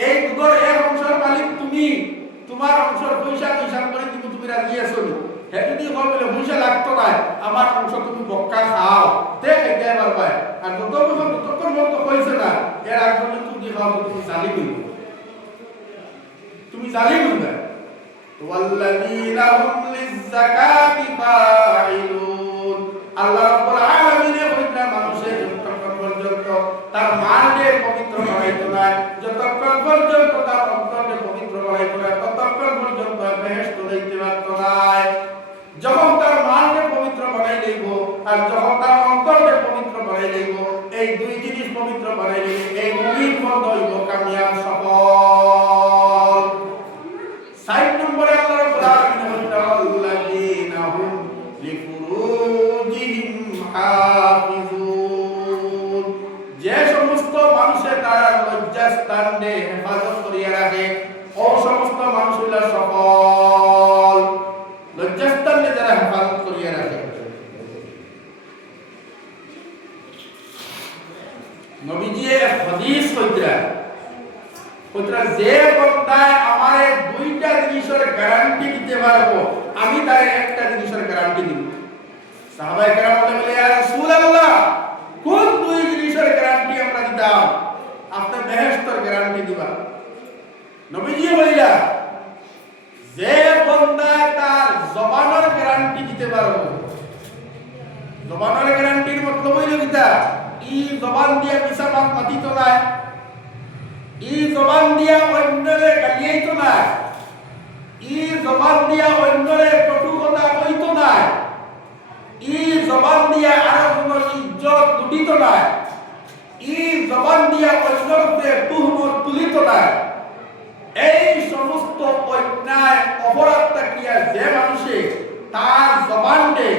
এই দুধের এক অংশের মালিক তুমি তোমার অংশের পয়সা হিসাব করে তুমি রাজি আছো হে যদি বলে পয়সা লাগতো না আমার অংশ তুমি বক্কা খাও দেখে দেয় পারবে আর যতক্ষণ মতো হয়েছে না এর আগ পর্যন্ত তুমি খাও তুমি জালিম হইবে তুমি জালিম হইবে ওয়াল্লাযীনা হুম লিয-যাকাতি ফাঈলুন আল্লাহ রাব্বুল আলামিনের কইতা মানুষের যতক্ষণ পর্যন্ত তার মানকে পবিত্র বানাইতো না যতক্ষণ পর্যন্ত তার অন্তরকে পবিত্র বানাইতো না ততক্ষণ পর্যন্ত বেহেশত যাইতে পারতো না যখন তার মানকে পবিত্র বানাই লইব আর যখন তার অন্তরকে পবিত্র বানাই লইব এই দুই জিনিস পবিত্র বানাই লইব এই মুমিন পদ হইব কামিয়াব সফল 6 নম্বরে আল্লাহ রাব্বুল আলামিন বলেন আল্লাযীনা হুম লিফুরুজিহিম হাফিজুন যে সমস্ত মানুষের তারা লজ্জাস্থানে হেফাজত করিয়া রাখে ও সমস্ত মানুষ হইল সফল লজ্জাস্থানে যারা হেফাজত করিয়া রাখে নবীজি এক হাদিস কইরা যে বান্দায় আমারে দুইটা জিনিসের গ্যারান্টি দিতে পারবো আমি তারে একটা জিনিসের গ্যারান্টি দিব সাহাবায়ে কেরাম বলে ইয়া রাসূলুল্লাহ কোন দুই জিনিসের গ্যারান্টি আমরা দিতাম আপনি বেহেশতের গ্যারান্টি দিবা নবীজি বলিলা যে বান্দা তার জবানের গ্যারান্টি দিতে পারবো জবানের গ্যারান্টির মতলব হইল কিটা ই জবান দিয়ে মিছা মাত মাতিতো না ই জবান দিয়া অন্যরে গালিয়াইতো না ই জবান দিয়া অন্যরে কটু কথা কইতো না ই জবান দিয়া আর কোনো ইজ্জত লুটিত না ই জবান দিয়া অন্যরকে তুহমত তুলিত না এই সমস্ত অন্যায় অপরাধ তাকিয়া যে মানুষে তার জবানকে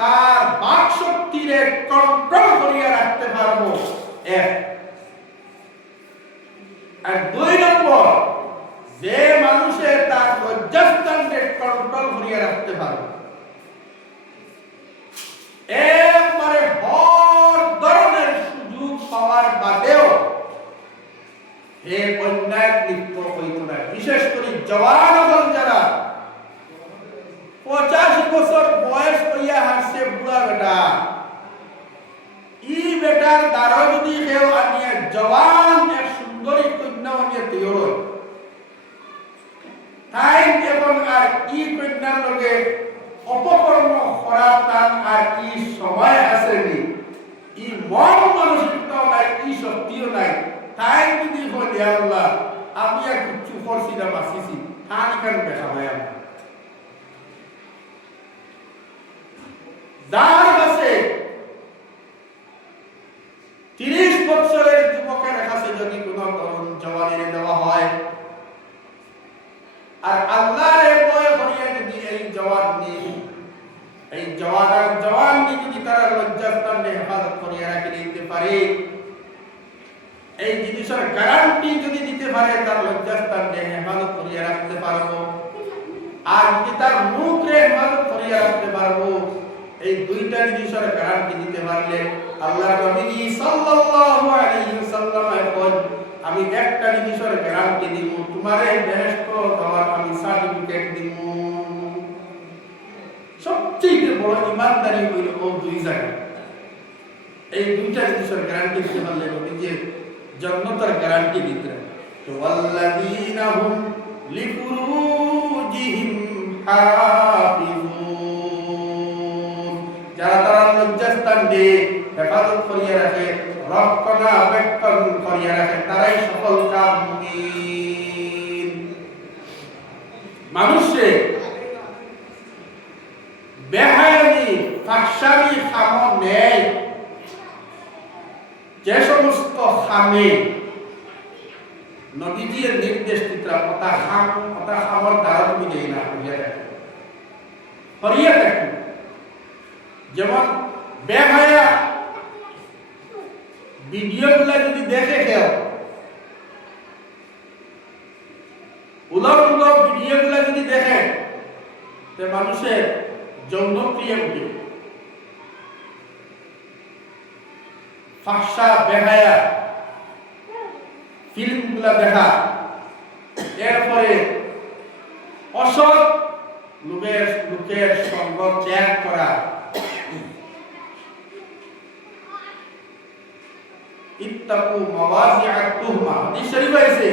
তার বাক শক্তিরে কন্ট্রোল করিয়া রাখতে পারবো এক আর 2 নম্বর যে মানুষে তার লজ্জাস্থানকে কন্ট্রোল করিয়া রাখতে পারবে একবারে হর ধরনের সুযোগ পাওয়ার বাদেও হে অন্যায় লিপ্ত হইত না বিশেষ করে জওয়ান হল যারা 85 বছর বয়স হইয়া হাসছে বুড়া বেটা ই বেটার দ্বারা যদি কেউ আনিয়া জওয়ান এক সুন্দরী কন্যা আনিয়া তৈরি হয় তাই এখন আর ই কন্যার লগে অপকর্ম করা তার আর কি সময় আসেনি ই মন মানসিকতাও নাই ই শক্তিও নাই তাই যদি বলি আল্লাহ আমি আর কিছু করছি না বাঁচিছি তার কেন দেখা হয় আমার যার কাছে 30 বছরের যুবকের কাছে যদি কোনো তরুণ জওয়ানের দেওয়া হয় আর আল্লাহর ভয় করিয়া যদি এই জওয়ানকে যদি তারা লজ্জাস্থানে হেফাজত করিয়া রাখি দিতে পারে এই জিনিসের গ্যারান্টি যদি দিতে পারে তার লজ্জাস্থানে হেফাজত করিয়া রাখতে পারবো আর যদি তার মুখে হেফাজত করিয়া রাখতে পারবো এই দুইটা জিনিসের গ্যারান্টি দিতে পারলে আল্লাহর নবী সাল্লাল্লাহু আলাইহি ওয়াসাল্লাম কইলেন আমি একটা জিনিসের গ্যারান্টি দিব তোমারে বেহেশত দেওয়ার আমি সার্টিফিকেট দিব সবচেয়ে বড় ইমানদারি হইল ও দুই জায়গা এই দুইটা জিনিসের গ্যারান্টি দিতে পারলে নবী যে জান্নাতের গ্যারান্টি দিতে তো আল্লাযীনা হুম লিফুরুজিহিম হাফিজুন যারা তারা লজ্জাস্থানে হেফাজত করিয়া রাখে রক্ষণাবেক্ষণ করিয়া রাখে তারাই সফল কাম মুমিন মানুষে বেহায়ানি ফাহশামি খামো নেই যে সমস্ত খামে নবীজির নির্দেশ দিতা কথা খাবার দ্বারা তুমি দেই না হরিয়া থাকি যেমন বেহায়া ভিডিওগুলা যদি দেখে কেউ উলঙ্গ ভিডিওগুলা যদি দেখে তে মানুষের যৌনক্রিয়া উঠে ফাহশা বেহায়া ফিল্মগুলা দেখা এরপরে অসৎ লোকের সঙ্গ ত্যাগ করা ইত্তাকু মাওয়াজিআত তুহমা হাদিস শরীফ আছে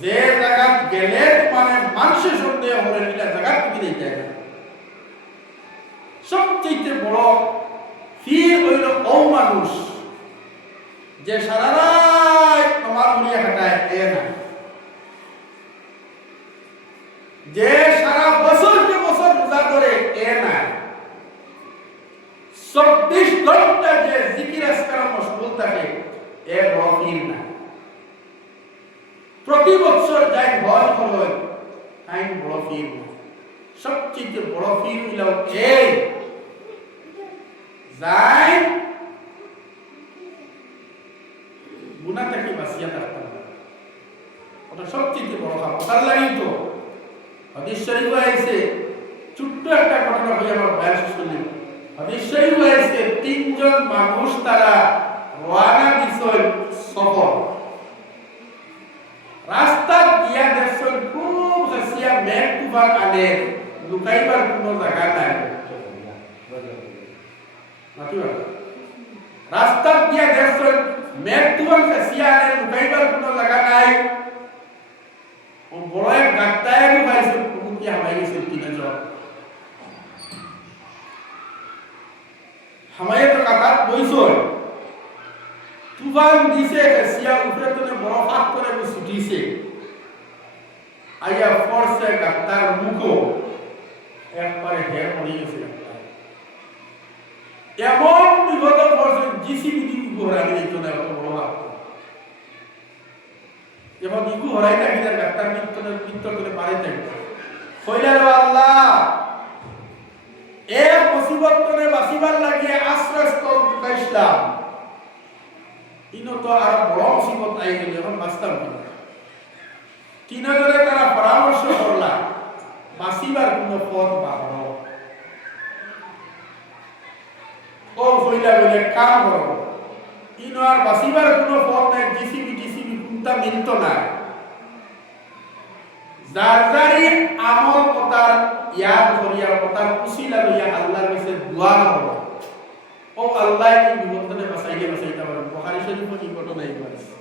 যে জায়গা গেলে মানে মানুষের সন্দেহ হলে নিলা জায়গা তুমি দেখতে না সবচেয়ে বড় ফির হইল ও মানুষ যে সারা রাত নামাজ পড়িয়া কাটায় এ না যে সারা বছরকে বছর রোজা করে এ না 24 ঘন্টা যে জিকির আজকার মশগুল থাকে এ বড় ফির না প্রতি বছর যাই ভয় করে আইন বড় ফির না সবচেয়ে বড় ফির হইল এই যাই গুনাহ থেকে বাঁচিয়া থাকতে হবে ওটা সবচেয়ে বড় কাজ তার লাগেই তো হাদিস শরীফে আছে ছোট্ট একটা ঘটনা হয়ে আমার বয়ান শেষ করলাম হাদিস শরীফে আছে তিনজন মানুষ তারা রওনা দিছিল সফর রাস্তা গিয়া দেখছেন খুব হাসিয়া মেঘ তুফান আনে লুকাইবার কোনো জায়গা নাই রাস্তা গিয়া দেখছেন মেঘ তুফান হাসিয়া আনে লুকাইবার কোনো জায়গা নাই ও বড় এক গাত্তায় পাইছে কি হামাই গেছে তিনজন হামাই তো কাটাত বইছল তুফান দিছে হাসিয়া উপরে তনে বড় হাত করে ছুটিছে আইয়া ফোর্সে গাত্তার মুখো একবারে হের পড়ে গেছে এমন বিপদ পড়ছে জিসিবি দি ঘোরানি দিত না এত বড় হাত যখন ইগু হরাই থাকি তার গাত্তার মৃত্যু করে পারে থাকি কইলা আল্লাহ এ মুসিবত করে বাঁচিবার লাগিয়ে আশ্রয়স্থল পাইছিলাম ইনো তো আর বড় মুসিবত আই গেল এখন বাঁচতাম না তিনজনে তারা পরামর্শ করলা বাঁচিবার কোনো পথ বাহর ও কইলা বলে কাম করো ইনো আর বাঁচিবার কোনো পথ নাই জিসিবি টিসিবি কোনটা মিলত না যার যারি আমল কথার ইয়াদ করিয়া কথার উসিলা লইয়া আল্লাহর কাছে দোয়া করো ও আল্লাহ এই বিপদে বাঁচাইতে পারেন বুখারী শরীফে এই ঘটনা এই আছে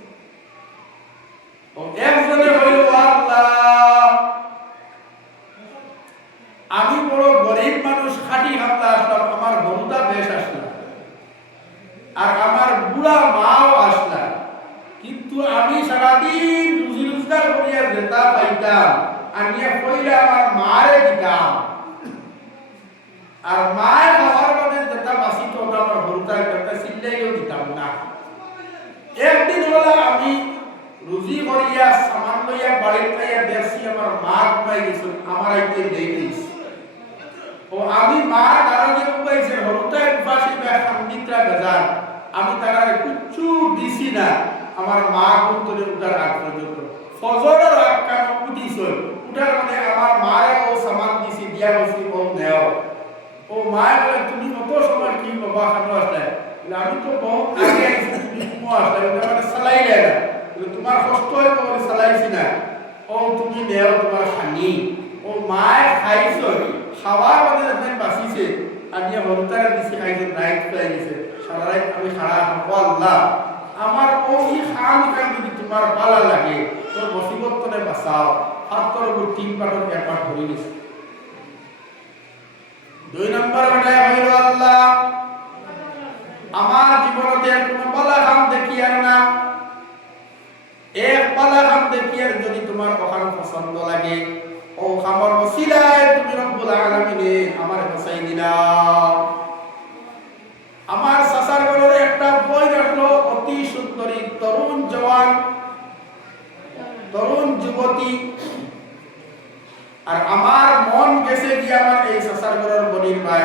ও একজনে হইল আল্লাহ আমি বড় গরিব মানুষ খাঁটি হামলা আসলাম আমার বন্ধুটা বেশ আসলাম আর আমার বুড়া মাও আসলাম কিন্তু আমি সারাদিন রুজি রোজগার করিয়া যেটা পাইতাম আনিয়া কইলে আমার মারে দিতাম আর মায়ের খাবার মধ্যে যেটা বাঁচিত ওটা আমার হরুতার একটা চিল্লাইও দিতাম না একদিন হলো আমি রুজি করিয়া সামান লইয়া বাড়ির খাইয়া দেখছি আমার মা ঘুমাই গেছিল আমার আইতে দেই দিয়েছে ও আমি মা দাঁড়াতে উপাইছে হরুতার পাশে খান্ডিতরা বেজার আমি তারা কিচ্ছু দিছি না আমার মা গুরুত্বরে উঠার আগ পর্যন্ত ফজরের আগ কান উঠিছিল উঠার মানে আমার মারে ও সামান দিছি দিয়া বসি ও নেও ও মায়ে বলে তুমি কত সময় কি বাবা খানো আসলে আমি তো বহুত আগে আইছি তুমি কম আসলে মানে চালাই না তোমার কষ্ট হয় বলে চালাইছি না ও তুমি নেও তোমার খানি ও মায়ে খাইছ খাওয়ার মানে যখন বাঁচিছে আমি হরতারা দিছি খাইছে রাইট পাই গেছে সারা রাত আমি খাড়া ও আল্লাহ আমার ওই খান খান যদি তোমার ভালো লাগে তোর মুসিবত করে বাঁচাও আর তোর উপর 3 পাটর ব্যাপার ধরে গেছে 2 নম্বর মানে হইল আল্লাহ আমার জীবনে কোনো বালা কাম দেখিয়ার না এক বালা কাম দেখিয়ার যদি তোমার ওখান পছন্দ লাগে ও খামর ওসিলায় তুমি রব্বুল আলামিনে আমার বাঁচাই দিলাও আমার সাসার ঘরের একটা বই রাখলো অতি সুন্দরী তরুণ জওয়ান তরুণ যুবতী আর আমার মন গেছে কি আমার এই সাসারগড়ের বনির ভাই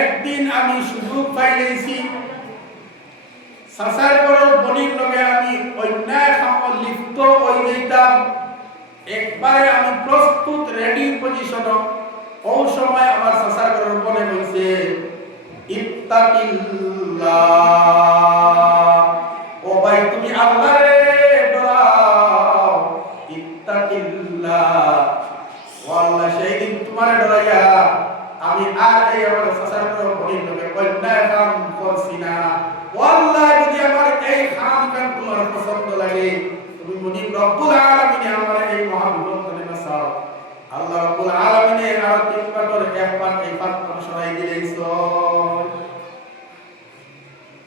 একদিন আমি সুযোগ পাইলেছি সাসারগড়ের বনির লগে আমি অন্যায় কাম লিপ্ত হয়ে যেতাম একবারে আমি প্রস্তুত রেডি পজিশন ওই সময় আমার সাসারগড়ের বনে হইছে ইত্তাকিল্লাহ ও ভাই তুমি আল্লাহরে ডরাও ইত্তাকিল্লাহ ওয়াল্লাহ সেই দিন তোমারে ডরাইয়া আমি আর এই আমার সাসারগড়ের বনির লগে অন্যায় কাম করছি না ওয়াল্লাহ যদি আমার এই কাম কান তোমার পছন্দ লাগে তুমি মুনিব রব্বুল আলামিন আমার এই মহাবিপদে বাঁচাও আল্লাহ রব্বুল আলামিন আর তিন পাটর এক পাট এই পাট সরাই দিলেইছো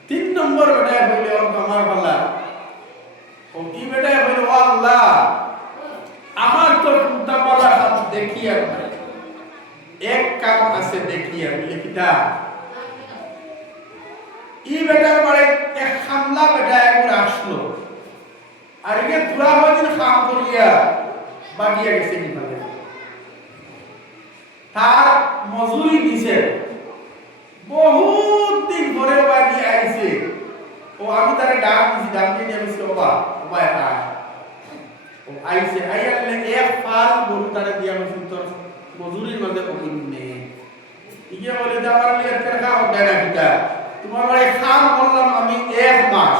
তিন নম্বর বেটা হইলে আমার ভালা ও কি বেটা হইলো আল্লাহ আমার তো কুত্তাপালা হাত দেখি আর এক কাম আছে দেখি আর বলে কিটা ই বেটার বাড়ি এক হামলা বেটা একবার আসলো আর একে দুরা হদিন কাম করিয়া বাগিয়া গেছে কিভাবে তার মজুরি দিছে বহুত দিন পরে বাগিয়ে আইছে ও আমি তারে ডাক দিছি ডাক দিয়ে আমি বাবা বাবা আয় ও আইছে আইয়ালে এক ফাল গরু তারে দিয়া আমি তোর মজুরির মধ্যে ওকিনে ইয়া বলে যে আমার লিয়ে টাকা দেয় না কিটা তোমার বাড়ি কাম করলাম আমি এক মাস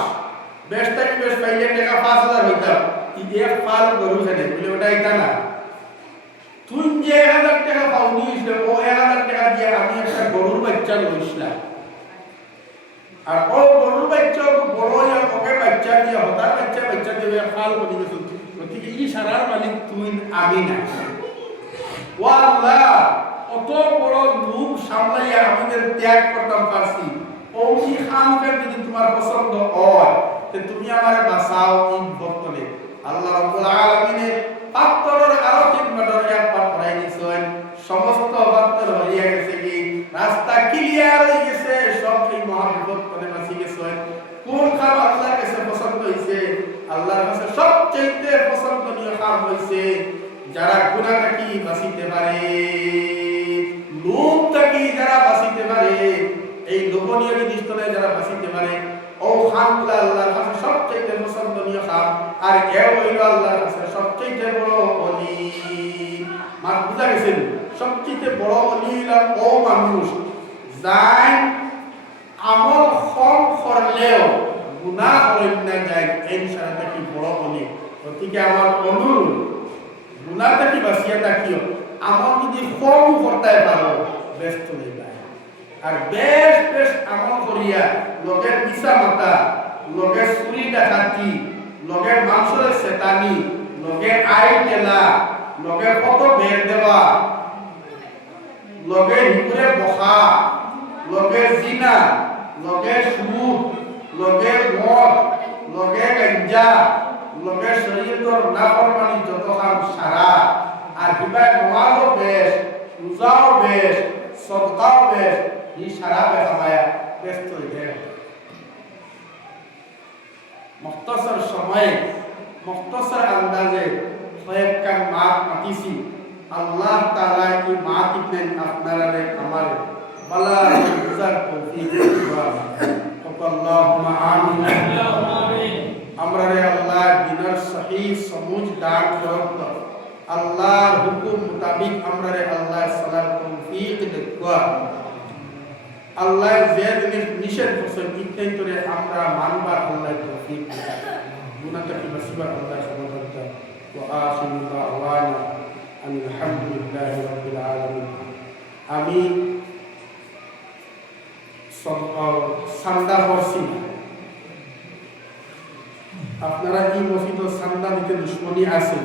বেশ থেকে বেশ পাইলে টাকা 5000 হইতাম কি এক ফাল গরু ছেড়ে বলে ওটা এটা না তুই যে 1000 টাকা পাওনি ও 1000 টাকা দিয়ে আমি একটা গরুর বাচ্চা লইছিলাম আর ও গরুর বাচ্চা বড় হয়ে ওকে বাচ্চা দিয়ে হতার বাচ্চা দিয়ে ফাল বনি গেছে ওদিকে ই সারার মালিক তুই আমি না ওয়াল্লাহ অত বড় লোভ সামলাইয়া আমাদের ত্যাগ করতাম পারছি ওই খামকে যদি তোমার পছন্দ হয় তে তুমি আমারে বাঁচাও এই বর্তমানে আল্লাহ রাব্বুল আলামিনের পাত্তরের আরো তিন বাটর এক পাট পড়াই দিছেন সমস্ত পাত্তর হইয়া গেছে কি রাস্তা ক্লিয়ার হয়ে গেছে সব এই মহাবিপদ করে বাঁচি গেছে কোন কাম আল্লাহর কাছে পছন্দ হইছে আল্লাহর কাছে সবচেয়ে পছন্দনীয় কাম হইছে যারা গুনাহ থেকে বাঁচিতে পারে লোভ থেকে যারা বাঁচিতে পারে এই লোভনীয় জিনিসগুলো যারা বাঁচিতে পারে ও খামগুলো আল্লাহর কাছে সবচেয়ে পছন্দনীয় খাম আর এও হইল আল্লাহর কাছে সবচেয়ে বড় ওলি মার বুঝা গেছেন সবচেয়ে বড় ওলি ও মানুষ যাই আমল কম করলেও গুনাহ করেন না যায় এই সারাটা কি বড় ওলি গতিকে আমার অনুরোধ গুনাহ থেকে বাঁচিয়ে থাকিও আমল যদি কম করতে পারো ব্যস্ত হয়ে যায় আর বেশ বেশ আমল করিয়া লোকের পিছা মাতা লোকের চুরি ডাকাতি লোকের মাংসের সেতানি লোকের আই টেলা লোকের কত বের দেওয়া লোকের হিকুরে বসা লোকের জিনা লোকের সুদ লোকের মদ লোকের গাঞ্জা লোকের শরীয়তের নাফরমানি যত কাম সারা আর কিবা নমাজও বেশ রোজাও বেশ সদকাও বেশ এই সারা বেখামায়া ব্যস্ত হয়ে যায় মুখতাসার সময়ে মুখতাসার আন্দাজে কয়েকখান মাত মাতিছি আল্লাহ তাআলা কি মাত দিবেন আপনারা আমারে বালা বুঝার তৌফিক আল্লাহুম্মা আমিন আমরা রে আল্লাহ দিনের সহিহ সমুজ দান করত আল্লাহর হুকুম মোতাবেক আমরা রে আল্লাহ সালাত তৌফিক দেওয়া আল্লাহ যে জিনিস নিষেধ করছেন ইত্যাদি করে আমরা মানবার আল্লাহ তৌফিক গুনাহ থেকে বাঁচিবার আল্লাহ সমাধান ওয়া আখিরু দাওয়ানা আলহামদুলিল্লাহি রাব্বিল আলামিন আমি সান্দা করছি আপনারা এই মসজিদ সান্দা দিতে দুশ্মনী আছেন